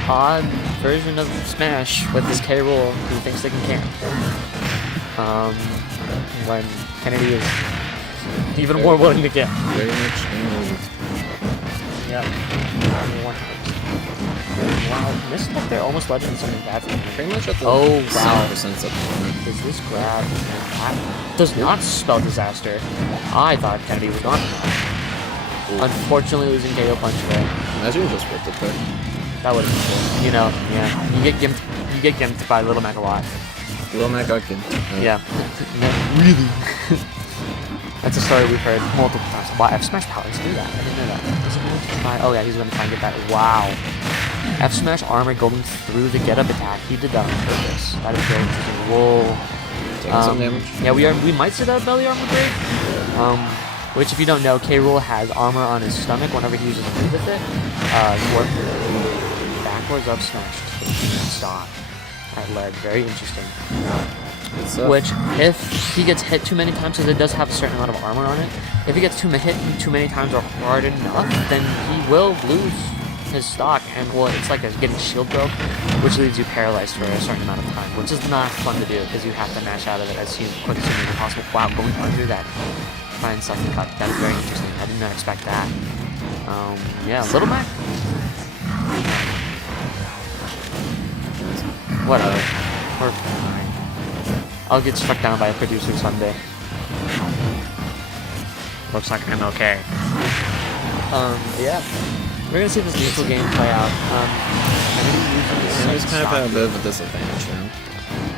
odd version of Smash with this K-Roll who thinks they can camp. When Kennedy is even more willing to camp. Very much involved. Yeah. Wow, missed up there, almost led in something bad for him. Pretty much at the 7% supplement. Is this grab? That does not spell disaster. I thought Kennedy was gone. Unfortunately, losing KO punch there. Imagine you just ripped it there. That would have been cool. You know, yeah. You get gimped by Little Mac a lot. Little Mac Arkin. Yeah. Really? That's a story we've heard multiple times. Wow, F Smash powers do that. I didn't know that. Is he going to try? Oh yeah, he's going to try and get that. Wow. F Smash armor going through the get up attack. He did that on purpose. That is very interesting. Whoa. Taking some damage. Yeah, we might see that belly armor break. Which, if you don't know, K-Rool has armor on his stomach whenever he uses a move with it. Backwards up smash. Stop. That leg. Very interesting. Which, if he gets hit too many times, because it does have a certain amount of armor on it, if he gets hit too many times or hard enough, then he will lose his stock, and well, it's like getting shield broke, which leaves you paralyzed for a certain amount of time, which is not fun to do, because you have to mash out of it as quick as humanly possible. Wow, going under that. Find second cut. That is very interesting. I did not expect that. Yeah, Little Mac. Whatever. We're fine. I'll get struck down by a producer someday. Looks like I'm okay. Yeah. We're gonna see this neutral game play out. He's kind of at a bit of a disadvantage now.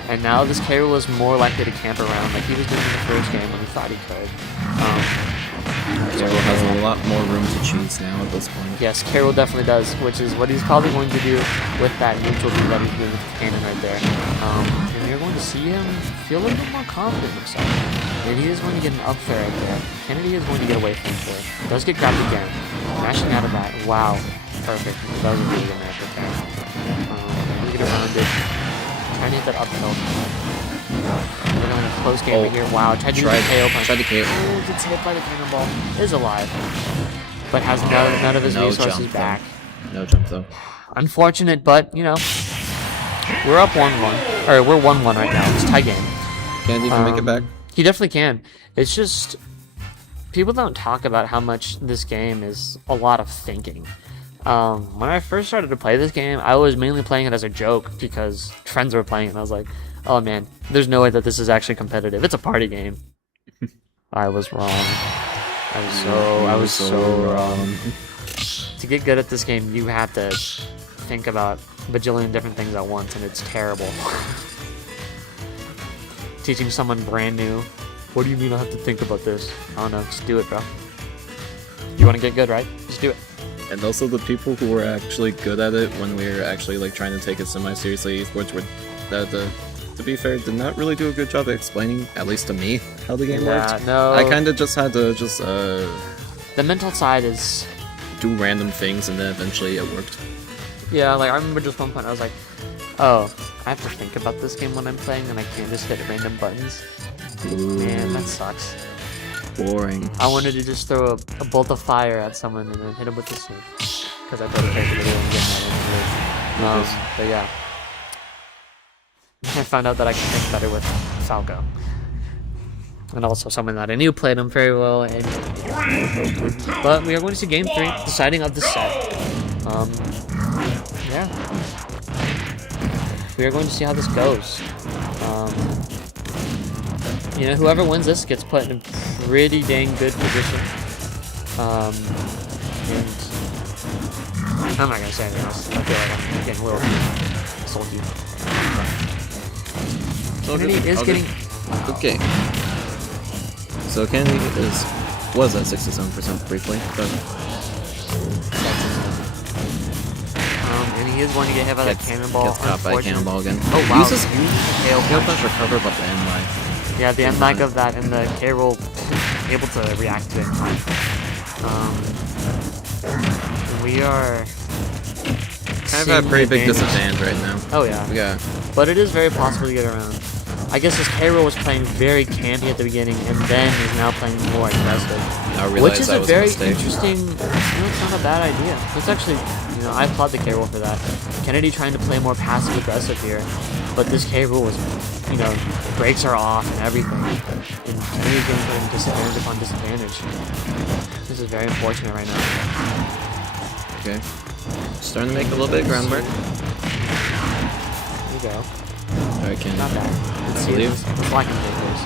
And now this K-Rool is more likely to camp around like he was doing in the first game when he thought he could. K-Rool has a lot more room to choose now at this point. Yes, K-Rool definitely does, which is what he's probably going to do with that neutral move that he's doing with the cannon right there. And you're going to see him feel a little bit more confident in himself. And he is going to get an up fair right there. Kennedy is going to get away from him there. Does get grabbed again. Mashing out of that. Wow. Perfect. That was a really good match right there. Get around it. Trying to hit that up tilt. We're going to close game right here. Wow, tried to use the KO punch. Tried to KO. Oh, gets hit by the cannonball. Is alive. But has none of his resources jump, back. No jump though. Unfortunate, but, you know. We're up 1-1. Or we're 1-1 right now. It's tie game. Candy can make it back. He definitely can. It's just people don't talk about how much this game is a lot of thinking. When I first started to play this game, I was mainly playing it as a joke because friends were playing it, and I was like, "Oh man, there's no way that this is actually competitive. It's a party game." I was wrong. I was so wrong. To get good at this game, you have to think about a bajillion different things at once, and it's terrible. Teaching someone brand new, what do you mean I have to think about this? I don't know, just do it, bro. You want to get good, right? Just do it. And also the people who were actually good at it when we were actually like trying to take it semi-seriously, esports were to be fair, did not really do a good job of explaining, at least to me, how the game worked. No. I kind of just had to the mental side is... do random things, and then eventually it worked. Yeah, like I remember just one point I was like, oh, I have to think about this game when I'm playing, and I can't just hit random buttons. Ooh, Man, that sucks. boring. I wanted to just throw a bolt of fire at someone and then hit him with the sword. Because I played a character video and get that. But yeah. I found out that I can think better with Falco. And also someone that I knew played him very well. And but we are going to see game 3, deciding of the set. Yeah. We are going to see how this goes. You know, whoever wins this gets put in a pretty dang good position. And I'm not gonna say anything else. I feel like I'm getting a little salty. Kennedy is getting... Okay. So Kennedy was at 67% briefly, but and he is going to get hit by that cannonball. Gets caught by cannonball again. Oh wow. Uses hail punch recover, but the end line. Yeah, the end lag of that and the K roll able to react to it in time. We are kind of at a pretty big disadvantage right now. Oh yeah. Yeah. But it is very possible to get around. I guess his K roll was playing very campy at the beginning and then is now playing more aggressive. Which is a very interesting, it's not a bad idea. It's actually, I applaud the K roll for that. Kennedy trying to play more passive aggressive here, but this K roll was, brakes are off and everything. And Kennedy's getting put in disadvantage upon disadvantage. This is very unfortunate right now. Okay. Starting to make a little bit of groundwork. There you go. Alright, Kennedy. Not bad. Let's see this. Let's like him take this.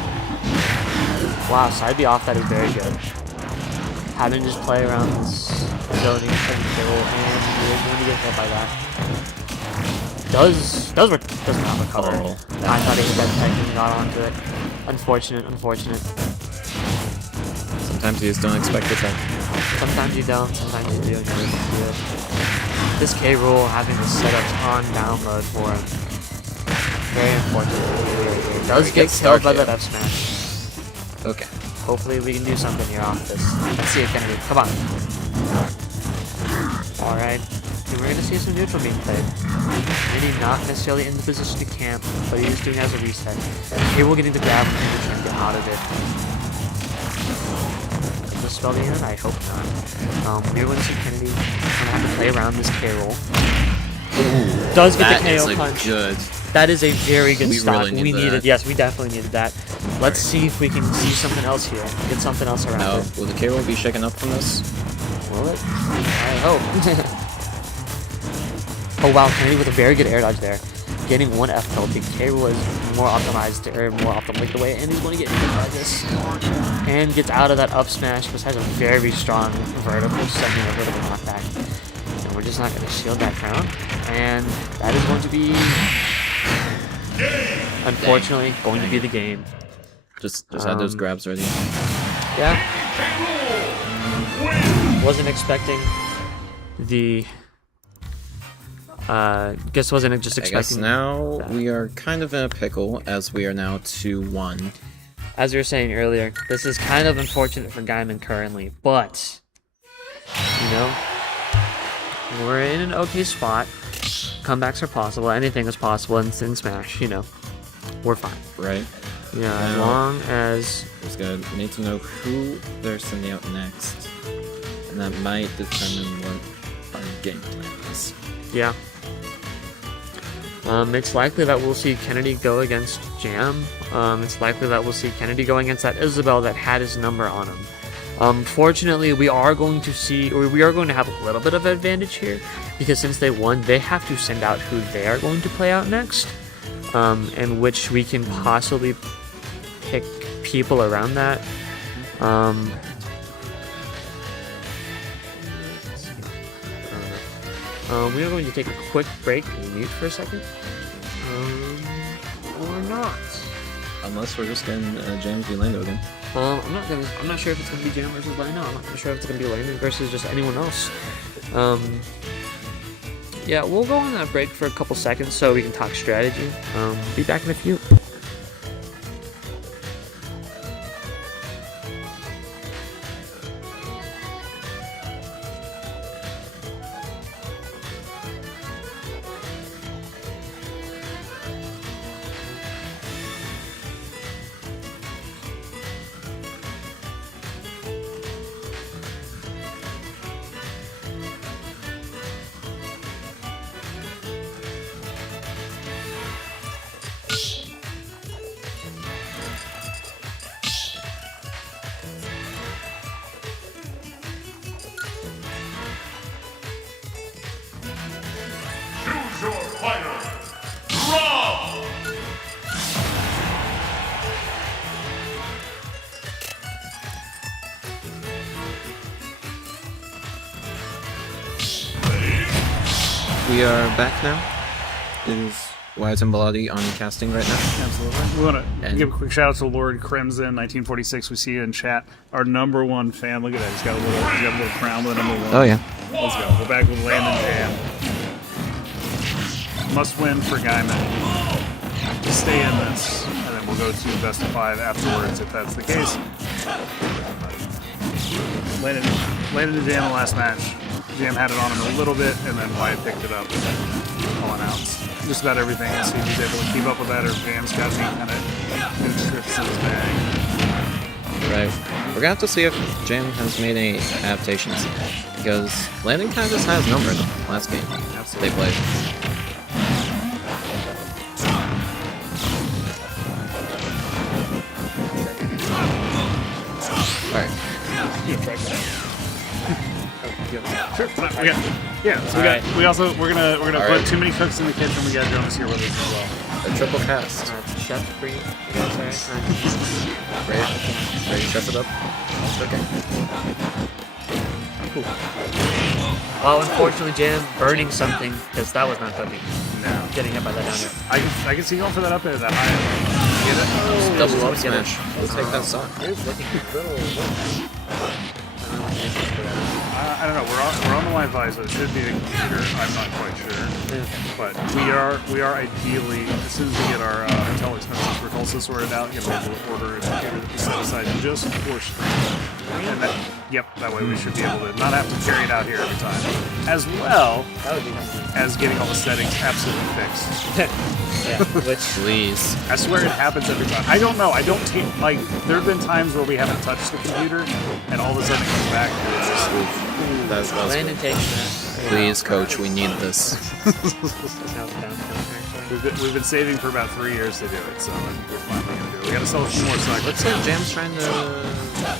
Wow, side B off that is very good. Having to just play around this zoning and kill, and you're going to get hit by that. Does not recover. Oh. I thought he hit that tech and got onto it. Unfortunate. Sometimes you just don't expect it. Sometimes you don't, sometimes you do, and you really do it. This K roll having the setups on download for him. Very unfortunate. It does get killed by that F smash. Okay. Hopefully we can do something here off this. Let's see it, Kennedy. Come on. Alright. And we're going to see some neutral being played. Kennedy not necessarily in the position to camp, but he is doing it as a reset. Here we're getting the grab and trying to get out of it. Does this spell the end? I hope not. We're going to see Kennedy going to have to play around this K roll. Does get the KO punch. Good. That is a very good stock. Really We needed, yes, we definitely needed that. Let's see if we can see something else here. Get something else around No, it. will the K roll be shaken up from this? Will it? I hope. Oh wow, Kennedy with a very good air dodge there. Getting one F penalty. K roll is more optimized, or more optimally the way, and he's going to get hit by this. And gets out of that up smash, which has a very strong vertical, sending a vertical knockback. And we're just not going to shield that crown. And that is going to be... unfortunately, going to be the game. Just had those grabs ready. Yeah. Wasn't expecting the... guess wasn't just expecting... I guess now that. We are kind of in a pickle, as we are now 2-1. As you were saying earlier, this is kind of unfortunate for Guymon currently, but... we're in an okay spot. Comebacks are possible. Anything is possible in Smash, We're fine. Right. As long as... Just gonna need to know who they're sending out next. And that might determine what our game plan is. Yeah. It's likely that we'll see Kennedy go against Jam. It's likely that we'll see Kennedy going against that Isabel that had his number on him. Fortunately, we are going to have a little bit of advantage here, because since they won, they have to send out who they are going to play out next, and which we can possibly pick people around that. We are going to take a quick break and mute for a second. Or not. Unless we're just getting James v. Lando again. I'm not sure if it's gonna be Jam versus Lando. I'm not sure if it's gonna be Landon versus just anyone else. Yeah, we'll go on that break for a couple seconds so we can talk strategy. Be back in a few. Choose your fighter. Draw. We are back now. It is Wyatt and Bilotti on casting right now. Absolutely. We want to And- give a quick shout out to Lord Crimson, 1946. We see you in chat. Our number one fan. Look at that. He's got a little crown with a number one. Oh yeah. Let's go. We're back with Landon Jam. Must win for Guymon to stay in this, and then we'll go to best of 5 afterwards if that's the case. Landon and Jam in the last match. Jam had it on him a little bit, and then Wyatt picked it up, calling out just about everything. See if he's able to keep up with that, or if Jam's got any kind of new tricks in his bag. Right. We're gonna have to see if Jam has made any adaptations, because Landon kind of just has number in the last game they played. Alright. Sure. Yeah. So we're gonna put right. too many cooks in the kitchen. We got Jonas here with us as well. A triple cast. Chef for you guys, alright? Ready to chef it up? Okay. Cool. Oh, unfortunately, Jam burning something, because that was not cooking. No. Getting hit by that down here. I can see going for that up air that high. Get it? Double up Get it. smash. Let's take that shot. I don't know. We're on the Wi-Fi, so it should be the computer. I'm not quite sure, but we are ideally, as soon as we get our Intel expenses for Tulsa sorted out, get able to order a computer that we set aside just for stream. And that way we should be able to not have to carry it out here every time, as well as getting all the settings absolutely fixed. Yeah, which Please. I swear it happens every time. I don't know. I don't take, like, there have been times where we haven't touched the computer, and all of a sudden it comes back and it's just, That's Landon taking that. Please, coach, we need this. we've been saving for about 3 years to do it, so we're finally gonna do it. We gotta sell a few more cycles. Looks like Jam's trying to...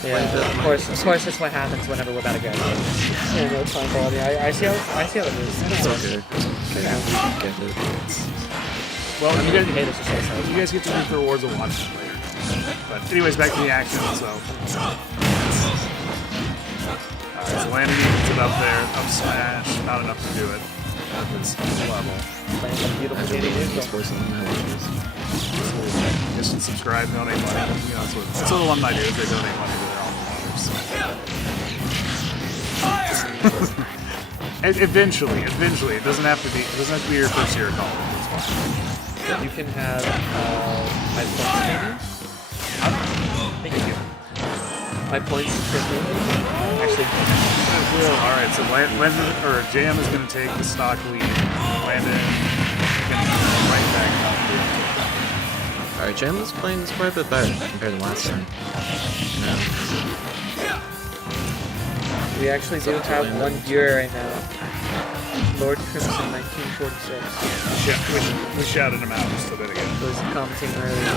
Yeah, of course, that's what happens whenever we're about to go. Yeah, no, it's fine, quality. I see how it is. It's okay. Get it. Well, you guys, hate us to say so. you guys get to reap the rewards of watching later. But anyways, back to the action, so. Alright, so Landon gets it up there, up smash, not enough to do it at this level. Just subscribe, donate money. You know, that's what alumni do, is they donate money to their alma maters. And eventually, it doesn't have to be your first year of college. It's fine. You can have my points maybe? Thank you. My points actually. Alright, so Landon, or Jam is going to take the stock lead. Landon is going to come right back up. Alright, Jam is playing this quite a bit better compared to last time. We actually do have one viewer right now. Lord Crimson 1946. Yeah, we shouted him out just a bit ago. Was commenting earlier.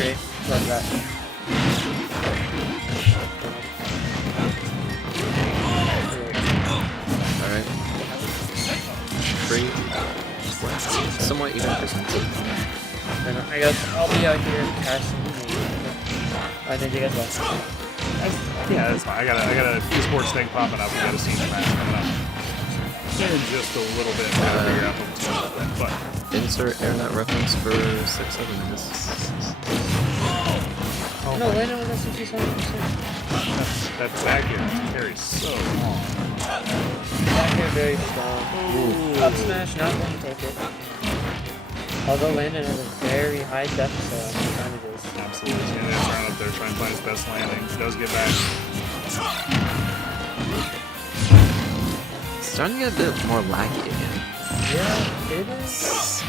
Great. Love that. Alright. Free. Somewhat even percentage. And I guess I'll be out here casting. I think you guys left. Yeah, that's fine. I got a esports thing popping up. We got a season match coming up in just a little bit. Gotta figure out what the team's up with, but Insert internet reference for 6-7. No, Landon was SMG 7%. that back end carries so long. Back here very strong. Up smash, not going to take it. Although Landon has a very high deficit on the advantages. Absolutely. He's gonna run up there, try and find his best landing. He does get back. It's starting to get a bit more laggy again. Yeah, it is.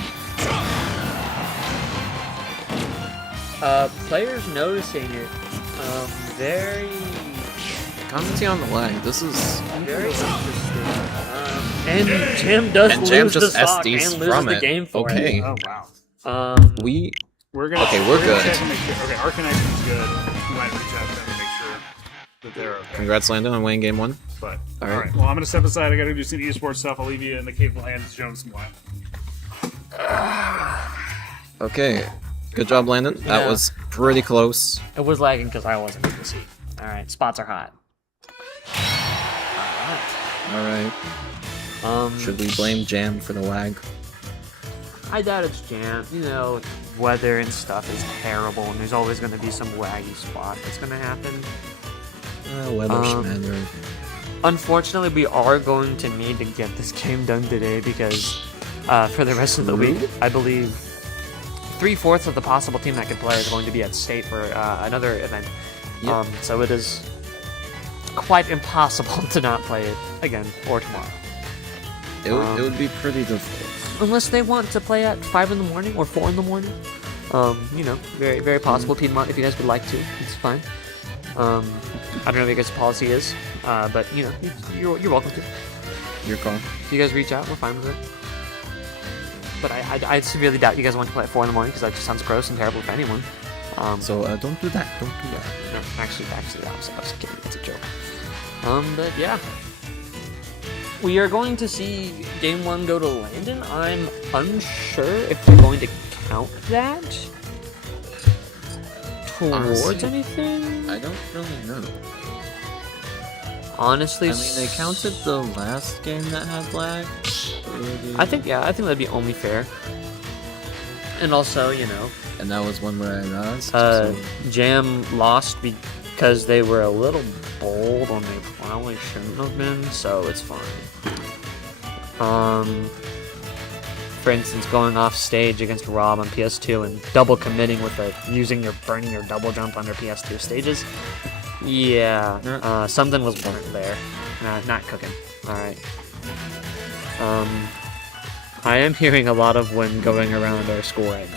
Players noticing it. Very Commenting on the lag. This is very interesting. And Jam does and lose Jam the just stock SDs and loses from the it. game for Okay. Oh wow. it. We're gonna Okay, we're gonna good. check and make sure. Okay, our connection's good. We might reach out to them to make sure that they're okay. Congrats, Landon, on winning game 1. But All all right. right. Well, I'm gonna step aside. I gotta do some esports stuff. I'll leave you in the capable hands of Jones and Wyatt. Okay. Good job, Landon. That Yeah. was pretty close. It was lagging because I wasn't in the seat. Alright, spots are hot. Alright. Should we blame Jam for the lag? I doubt it's Jam. You know, weather and stuff is terrible, and there's always going to be some waggy spot that's going to happen. Weather schmatter. Unfortunately, we are going to need to get this game done today because for the rest of the week, I believe 3/4 of the possible team that could play is going to be at state for another event. Yep. So it is quite impossible to not play it again or tomorrow. It would be pretty difficult. Unless they want to play at 5 in the morning or 4 in the morning. You know, very, very possible. Piedmont, if you guys would like to, it's fine. I don't know what your guys' policy is, but, you know, you're welcome to. Your call. If you guys reach out, we're fine with it. But I severely doubt you guys want to play at 4 in the morning because that just sounds gross and terrible for anyone. So don't do that. Don't do that. No, actually, the opposite. I was kidding. It's a joke. But yeah. We are going to see Game 1 go to Landon. I'm unsure if they're going to count that towards Honestly, anything. I don't really know. Honestly, I mean, they counted the last game that had lag. I think that'd be only fair. And also, you know, And that was one where I lost. So Jam lost because they were a little bold when they probably shouldn't have been, so it's fine. For instance, going off stage against Rob on PS2 and double committing with burning your double jump under PS2 stages. Yeah, something was burnt there. Not cooking. All right. I am hearing a lot of wind going around our school right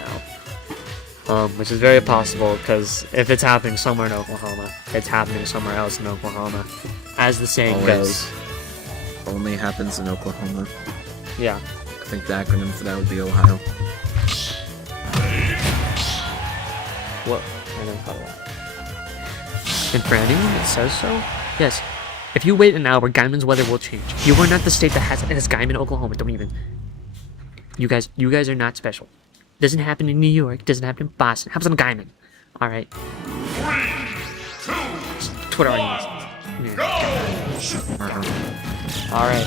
now, which is very possible because if it's happening somewhere in Oklahoma, it's happening somewhere else in Oklahoma, as the saying goes. only happens in Oklahoma. Yeah. I think the acronym for that would be Ohio. What? I don't know. And for anyone that says so, yes. If you wait an hour, Guymon's weather will change. You are not the state that has Guymon, Oklahoma. Don't even. You guys are not special. Doesn't happen in New York. Doesn't happen in Boston. Happens in Guymon. All right. 3, 2, Twitter arguments. All right.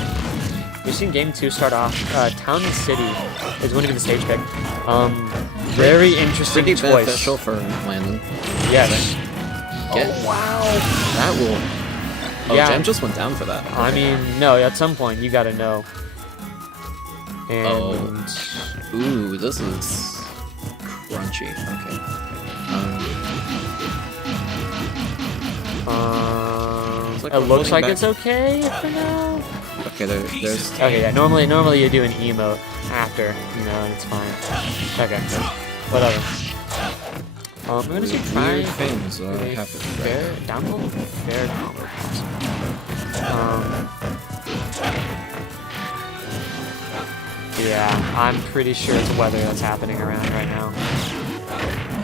We've seen Game 2 start off. Town and City is going to be the stage pick. Very interesting Pretty choice. beneficial for Landon. Yes. Oh wow! That will. Oh, Yeah. Jam just went down for that. I mean, no. At some point, you gotta know. And Ooh, this is crunchy. Okay. it looks like it's okay for now. Okay, there's. Okay, yeah. Normally you do an emote after, you know, and it's fine. Okay, whatever. We're gonna see try Weird things a happen. fair download, fair download. Yeah, I'm pretty sure it's weather that's happening around right now.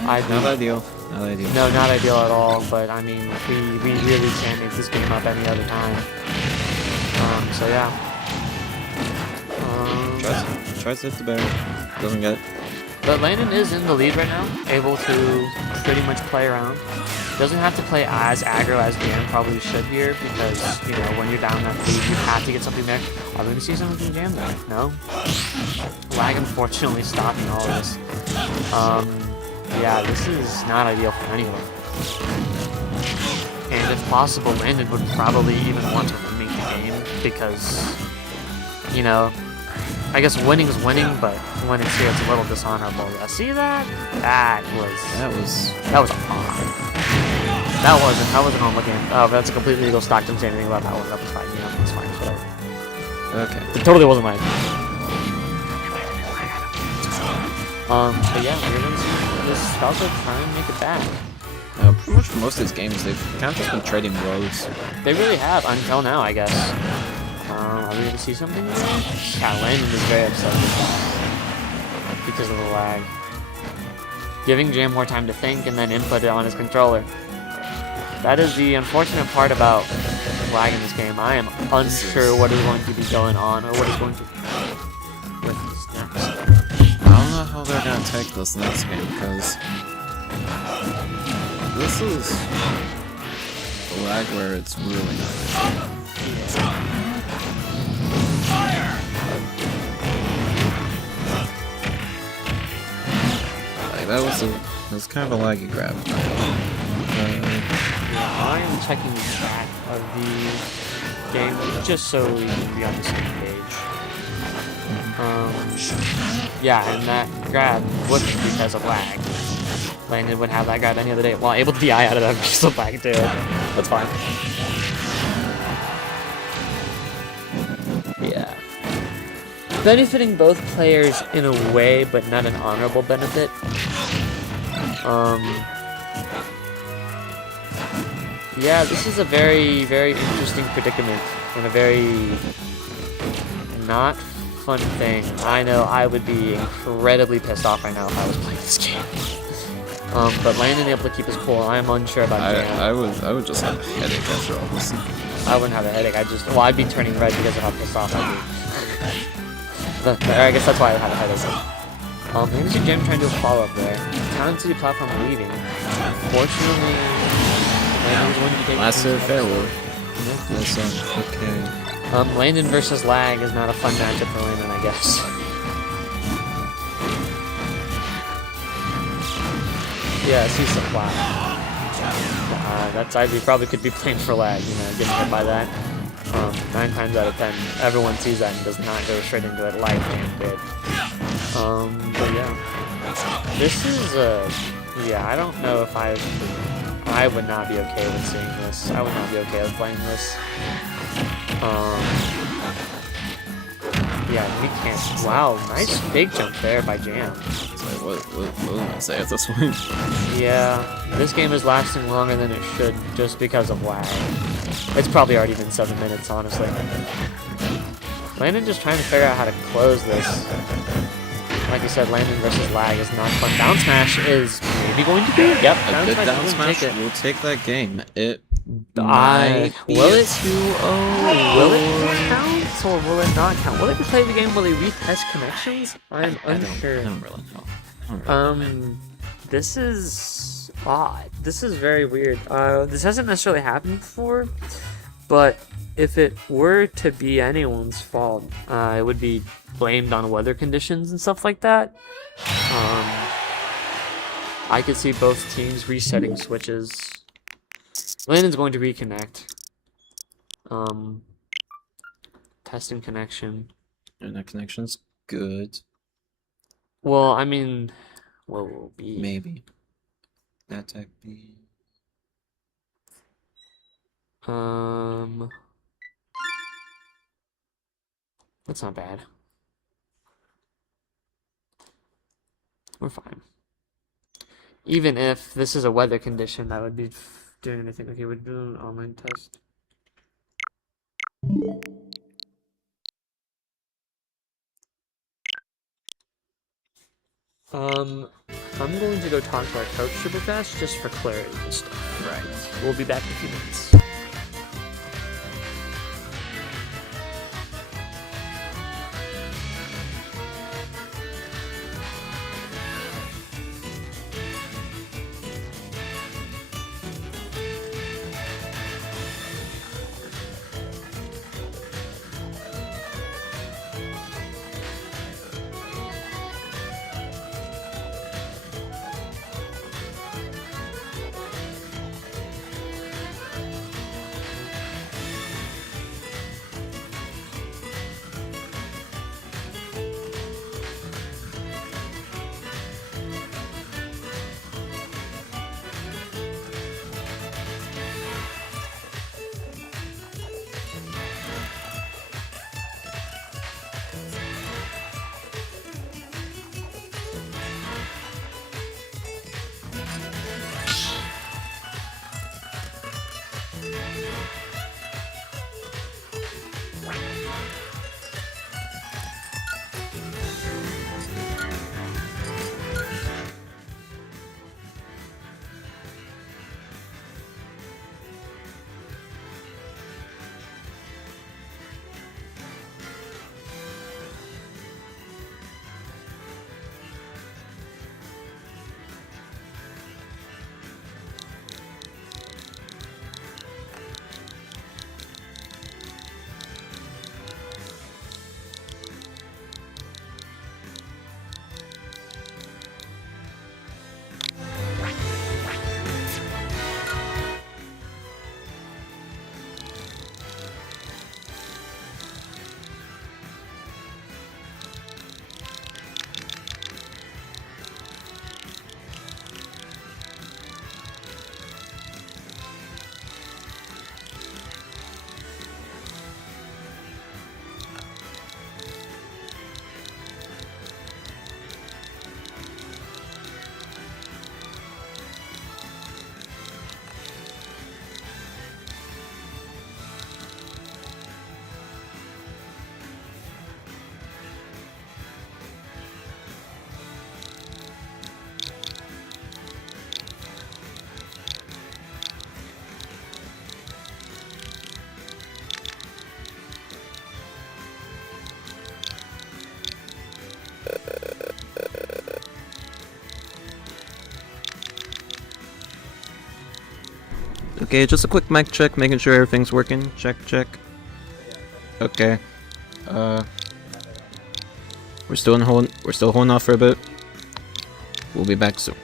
Not ideal. Not ideal. No, not ideal at all, but I mean, we really can't make this game up any other time. So yeah. Tries to hit the bear. Doesn't get it. But Landon is in the lead right now, able to pretty much play around. Doesn't have to play as aggro as Jam probably should here, because, you know, when you're down that lead, you have to get something there. Are we going to see something from Jam there? No? Lag unfortunately stopping all this. Yeah, this is not ideal for anyone. And if possible, Landon would probably even want to remake the game, because, you know, I guess winning is winning, but when it's here, it's a little dishonorable. Yeah, see that? That was odd. That wasn't on looking. Oh, that's a completely legal stock. Didn't say anything about that one. That was fine. Yeah, that's fine. Whatever. Okay. It totally wasn't mine. But yeah, we're gonna see this Falco try and make it back. Pretty much for most of these games, they've kind of just been trading roads. They really have, until now, I guess. Are we gonna see something? Yeah, Landon is very upset because of the lag. Giving Jam more time to think and then input it on his controller. That is the unfortunate part about lag in this game. I am unsure what is going to be going on or what is going to with this next. I don't know how they're gonna take this next game, because this is a lag where it's really not. Like that was kind of a laggy grab. I am checking the chat of the game just so we can be on the same page. Yeah, and that grab wouldn't because of lag. Landon would have that grab any other day. Well, able to DI out of that because of lag too. That's fine. Yeah. Benefiting both players in a way, but not an honorable benefit. Yeah, this is a very, very interesting predicament and a very not fun thing. I know I would be incredibly pissed off right now if I was playing this game. But Landon able to keep his cool. I'm unsure about Jam. I would just have a headache after all this. I wouldn't have a headache. I'd be turning red because of how pissed off I'd be. I guess that's why I had a headache. Maybe see Jam trying to do a follow-up there. Talent City platform leaving. Fortunately, Landon's going to be taking Massive failure. Yeah. Okay. Landon versus lag is not a fun matchup for Landon, I guess. Yeah, see supply. That side we probably could be playing for lag, you know, getting hit by that. 9 times out of 10, everyone sees that and does not go straight into it like Jam did. But yeah. This is, yeah, I don't know if I would not be okay with seeing this. I would not be okay with playing this. Yeah, we can't. Wow, nice big jump there by Jam. What am I say at this point? Yeah, this game is lasting longer than it should just because of lag. It's probably already been 7 minutes, honestly. Landon just trying to figure out how to close this. Like I said, Landon versus lag is not fun. Down smash is maybe going to be. Yep, down smash will take that game. Will it 2-0? Will it count or will it not count? Will it play the game? Will it retest connections? I'm unsure. I don't really know. This is odd. This is very weird. This hasn't necessarily happened before, but if it were to be anyone's fault, it would be blamed on weather conditions and stuff like that. I could see both teams resetting switches. Landon's going to reconnect. Testing connection. Internet connection's good. Well, I mean, what will be? Maybe. That type B. That's not bad. We're fine. Even if this is a weather condition, that would be doing anything. Okay, we're doing an online test. I'm going to go talk to our coach super fast just for clarity and stuff. Right. We'll be back in a few minutes. Okay, just a quick mic check, making sure everything's working. Check, check. Okay. We're still holding off for a bit. We'll be back soon.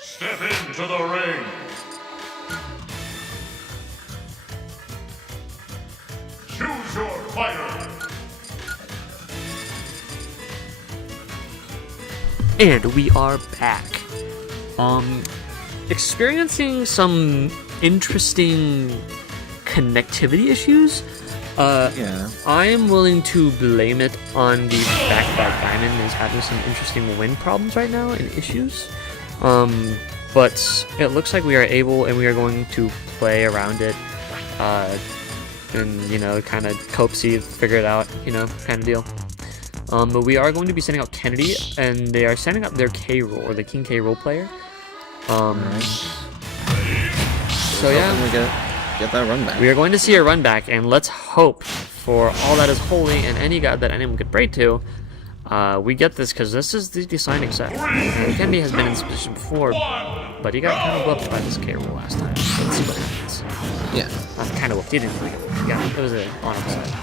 Step into the ring. Choose your fighter. And we are back. Experiencing some interesting connectivity issues. Yeah. I am willing to blame it on the fact that Guymon is having some interesting wind problems right now and issues. But it looks like we are able and we are going to play around it, and, you know, kind of cope, see, figure it out, you know, kind of deal. But we are going to be sending out Kennedy, and they are sending out their K roll, or the King K roll player. So yeah, we get that run back. we are going to see a run back, and let's hope for all that is holy and any god that anyone could pray to, we get this because this is the deciding set. Kemby has been in this position before, but he got kind of whooped by this K roll last time. So let's see what happens. Yeah. Not kind of whooped. He didn't really get whooped. Yeah, it was an honorable set.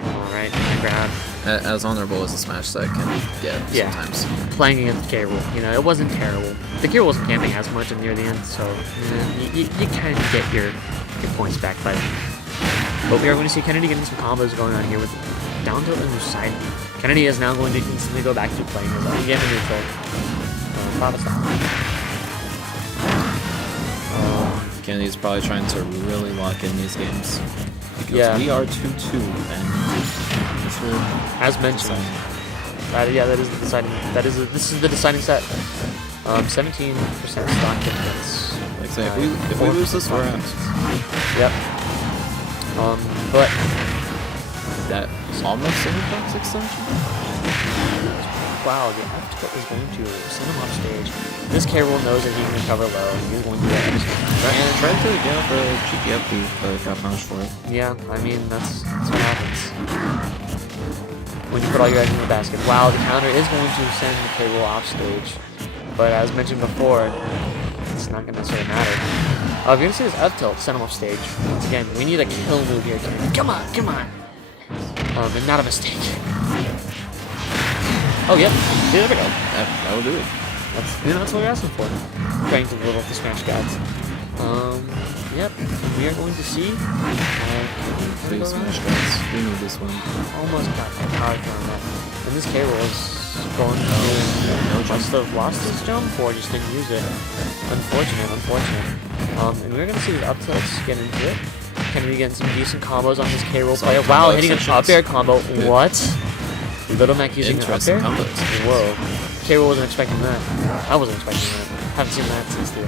Alright, grab. As honorable as a smash set can get sometimes. Playing against K roll, you know, it wasn't terrible. The K roll wasn't camping as much near the end, so you kind of get your points back by then. But we are going to see Kennedy getting some combos going on here with down tilt and side. Kennedy is now going to instantly go back to playing his own game in neutral. Kennedy's probably trying to really lock in these games. Because we are 2-2 and this will as mentioned. That is the deciding. This is the deciding set. 17% stock difference. Like I say, if we lose this, we're out. Yep. But that's almost a box extension. Wow, the F tilt is going to send him off stage. This K roll knows that he can recover low, and he's going to get everything. And tried to get up a cheeky FP, but got punished for it. Yeah, I mean that's what happens when you put all your eggs in the basket. Wow, the counter is going to send the K roll off stage, but as mentioned before, it's not going to necessarily matter. If you're going to see this up tilt, send him off stage. Once again, we need a kill move here. Come on, come on. And not a mistake. Oh, yep. There we go. That will do it. That's what we're asking for. Trying to little the Smash gods. Yep. We are going to see. Big Smash gods. We need this one. Almost got my power on that. And this K roll is going to must have lost his jump or just didn't use it. Unfortunate. And we're gonna see the up tilts get into it. Kennedy getting some decent combos on this K roll player. Wow, hitting an up air combo. What? Little Mac using an up air? Whoa. K roll wasn't expecting that. I wasn't expecting that. Haven't seen that since the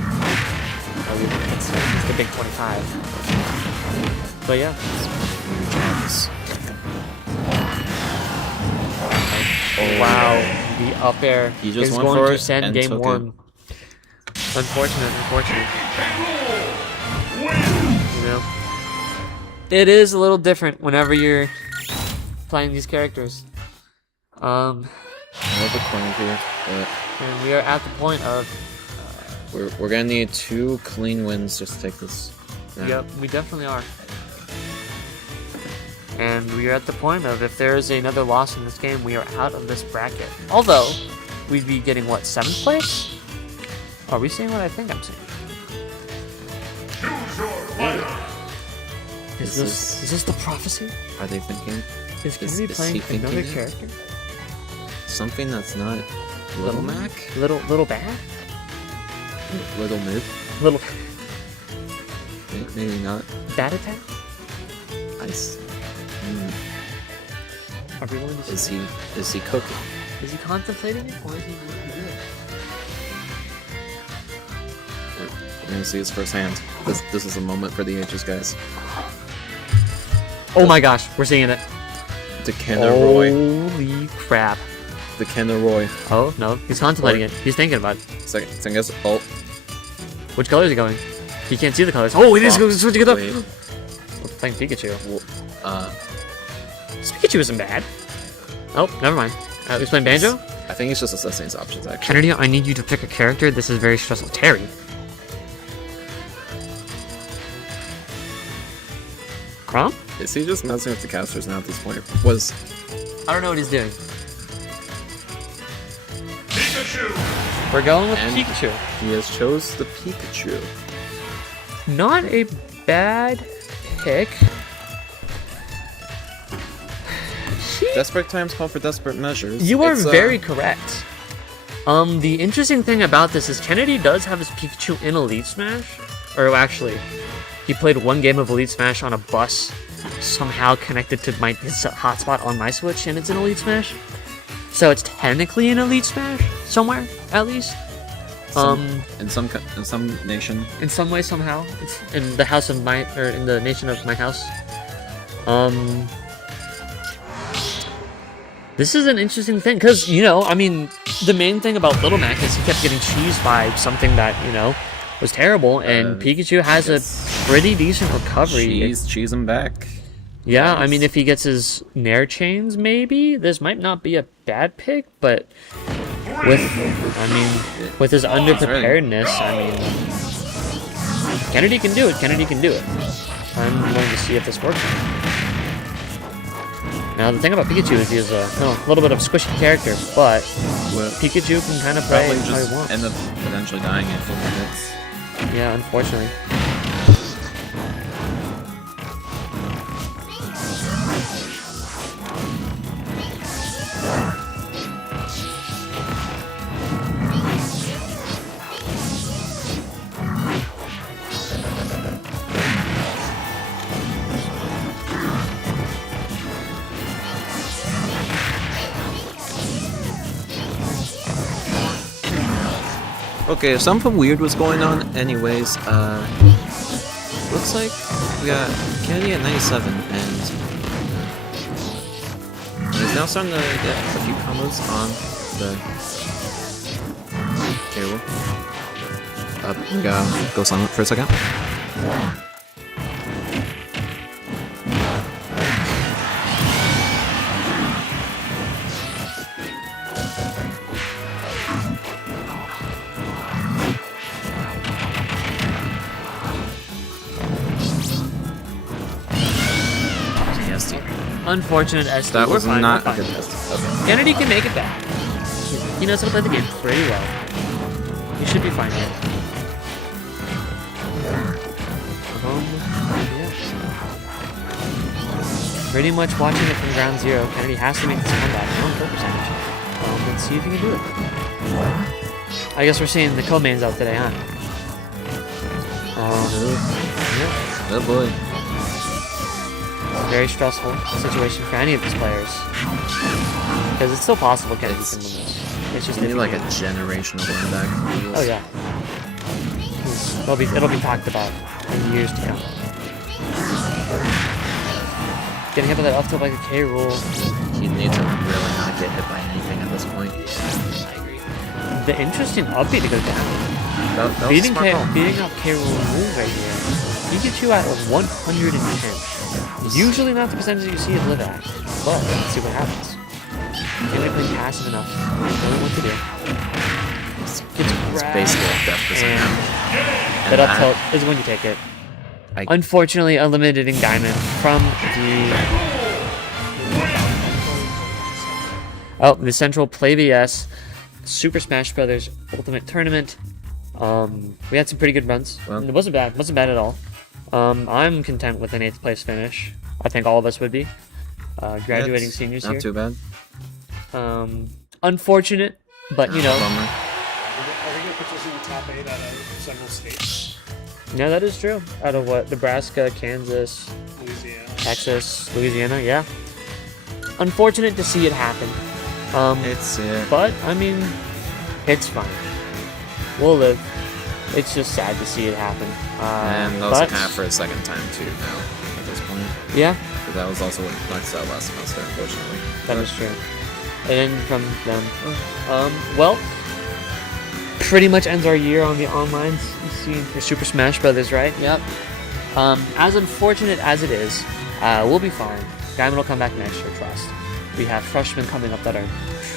big 25. But yeah. Wow, the up air is going to send game one. Unfortunate. You know, it is a little different whenever you're playing these characters. I love the corner here, but and we are at the point of we're gonna need 2 clean wins just to take this. Yep, we definitely are. And we are at the point of if there is another loss in this game, we are out of this bracket. Although, we'd be getting, what, 7th place? Are we seeing what I think I'm seeing? Is this the prophecy? Are they thinking? Is Kennedy playing another character? Something that's not Little Mac? Little bad? Little mid? Little... Maybe not. Bad attack? Nice. Are we going to see Is he cooking? Is he contemplating it, or is he going to do it? We're gonna see this firsthand. This is a moment for the ages, guys. Oh my gosh, we're seeing it. The Kenner Roy. Holy crap. The Kenner Roy. Oh, no, he's contemplating it. He's thinking about it. Second guess. Oh. Which color is he going? He can't see the colors. Oh, it is switching it up. Wait. We're playing Pikachu. Well, this Pikachu isn't bad. Oh, never mind. He's playing Banjo? I think he's just assessing his options, actually. Kennedy, I need you to pick a character. This is very stressful. Terry. Crom? Is he just messing with the casters now at this point? I don't know what he's doing. Pikachu! We're going with And Pikachu. he has chose the Pikachu. Not a bad pick. Desperate times call for desperate measures. You are very correct. The interesting thing about this is Kennedy does have his Pikachu in Elite Smash. Or actually, he played one game of Elite Smash on a bus, somehow connected to his hotspot on my Switch, and it's an Elite Smash. So it's technically an Elite Smash, somewhere, at least. In some nation. In some way, somehow. It's in the house of my, or in the nation of my house. This is an interesting thing, because, you know, I mean, the main thing about Little Mac is he kept getting cheesed by something that, you know, was terrible, and Pikachu has a pretty decent recovery. Cheese him back. Yeah, I mean, if he gets his Nair chains, maybe this might not be a bad pick, but with his underpreparedness, I mean, Kennedy can do it. Kennedy can do it. I'm going to see if this works. Now, the thing about Pikachu is he's a little bit of a squishy character, but Pikachu can kind of play Probably how he just wants. end up potentially dying in 4 minutes. Yeah, unfortunately. Okay, if something weird was going on anyways, looks like we got Kennedy at 97, and he's now starting to get a few combos on the cable. We gotta go silent for a second. Unfortunate SD. That was We're fine, not we're a good fine. test. Okay. Kennedy can make it back. He knows how to play the game pretty well. He should be fine here. Yeah. Pretty much watching it from ground zero. Kennedy has to make this comeback. No kill percentage. Let's see if he can do it. I guess we're seeing the co-mains out today, huh? Yeah. Oh boy. Very stressful situation for any of these players. Because it's still possible Kennedy can win this. It's just You need like a generational run back. Oh yeah. It'll be talked about in years to come. Getting hit by that up tilt like a K rule. You need to really not get hit by anything at this point. I agree. The interesting upbeat to go down. That was Beating smart call. out K rule move right here. Pikachu at 110. Usually not the percentage that you see of live at, but let's see what happens. Kennedy playing passive enough. Knowing what to do. Gets It's grabbed, basically a death percent. and And that up tilt is going to take it. Unfortunately, eliminated in Guymon from the Central PlayVS Super Smash Bros. Ultimate Tournament. We had some pretty good runs. Well, It wasn't bad. Wasn't bad at all. I'm content with an 8th place finish. I think all of us would be. Graduating seniors not here. too bad. Unfortunate, but you know. Bummer. Are we going to put this in the top 8 out of several states? Yeah, that is true. Out of what? Nebraska, Kansas, Louisiana. Texas, Louisiana, yeah. Unfortunate to see it happen. But, I mean, it's fine. We'll live. It's just sad to see it happen. And that was half for a second time too now, at this point. Yeah, But that was also what knocked out last semester, unfortunately. that is true. And then from them, well, pretty much ends our year on the online scene for Super Smash Brothers, right? Yep. As unfortunate as it is, we'll be fine. Guymon will come back next year, trust. We have freshmen coming up that are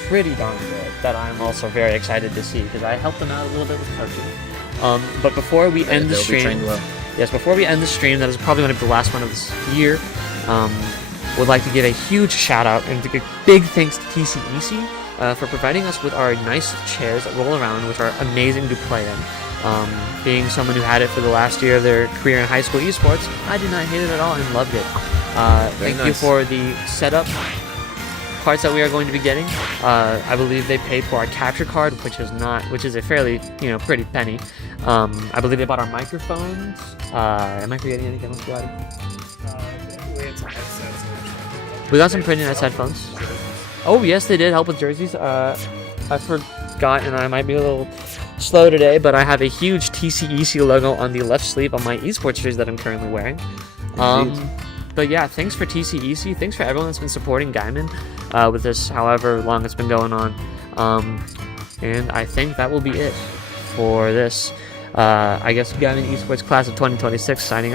pretty darn good, that I'm also very excited to see, because I helped them out a little bit with coaching. But before we end the stream, before we end the stream, that is probably going to be the last one of this year. Would like to give a huge shout out and a big thanks to TCEC for providing us with our nice chairs that roll around, which are amazing to play in. Being someone who had it for the last year of their career in high school esports, I did not hate it at all and loved it. Thank you for the setup parts that we are going to be getting. I believe they paid for our capture card, which is a fairly, pretty penny. I believe they bought our microphones. Am I forgetting anything else about it? We got some pretty nice headphones. Oh yes, they did help with jerseys. I forgot, and I might be a little slow today, but I have a huge TCEC logo on the left sleeve of my esports jersey that I'm currently wearing. But yeah, thanks for TCEC. Thanks for everyone that's been supporting Guymon with this, however long it's been going on. And I think that will be it for this. I guess Guymon Esports Class of 2026 signing out.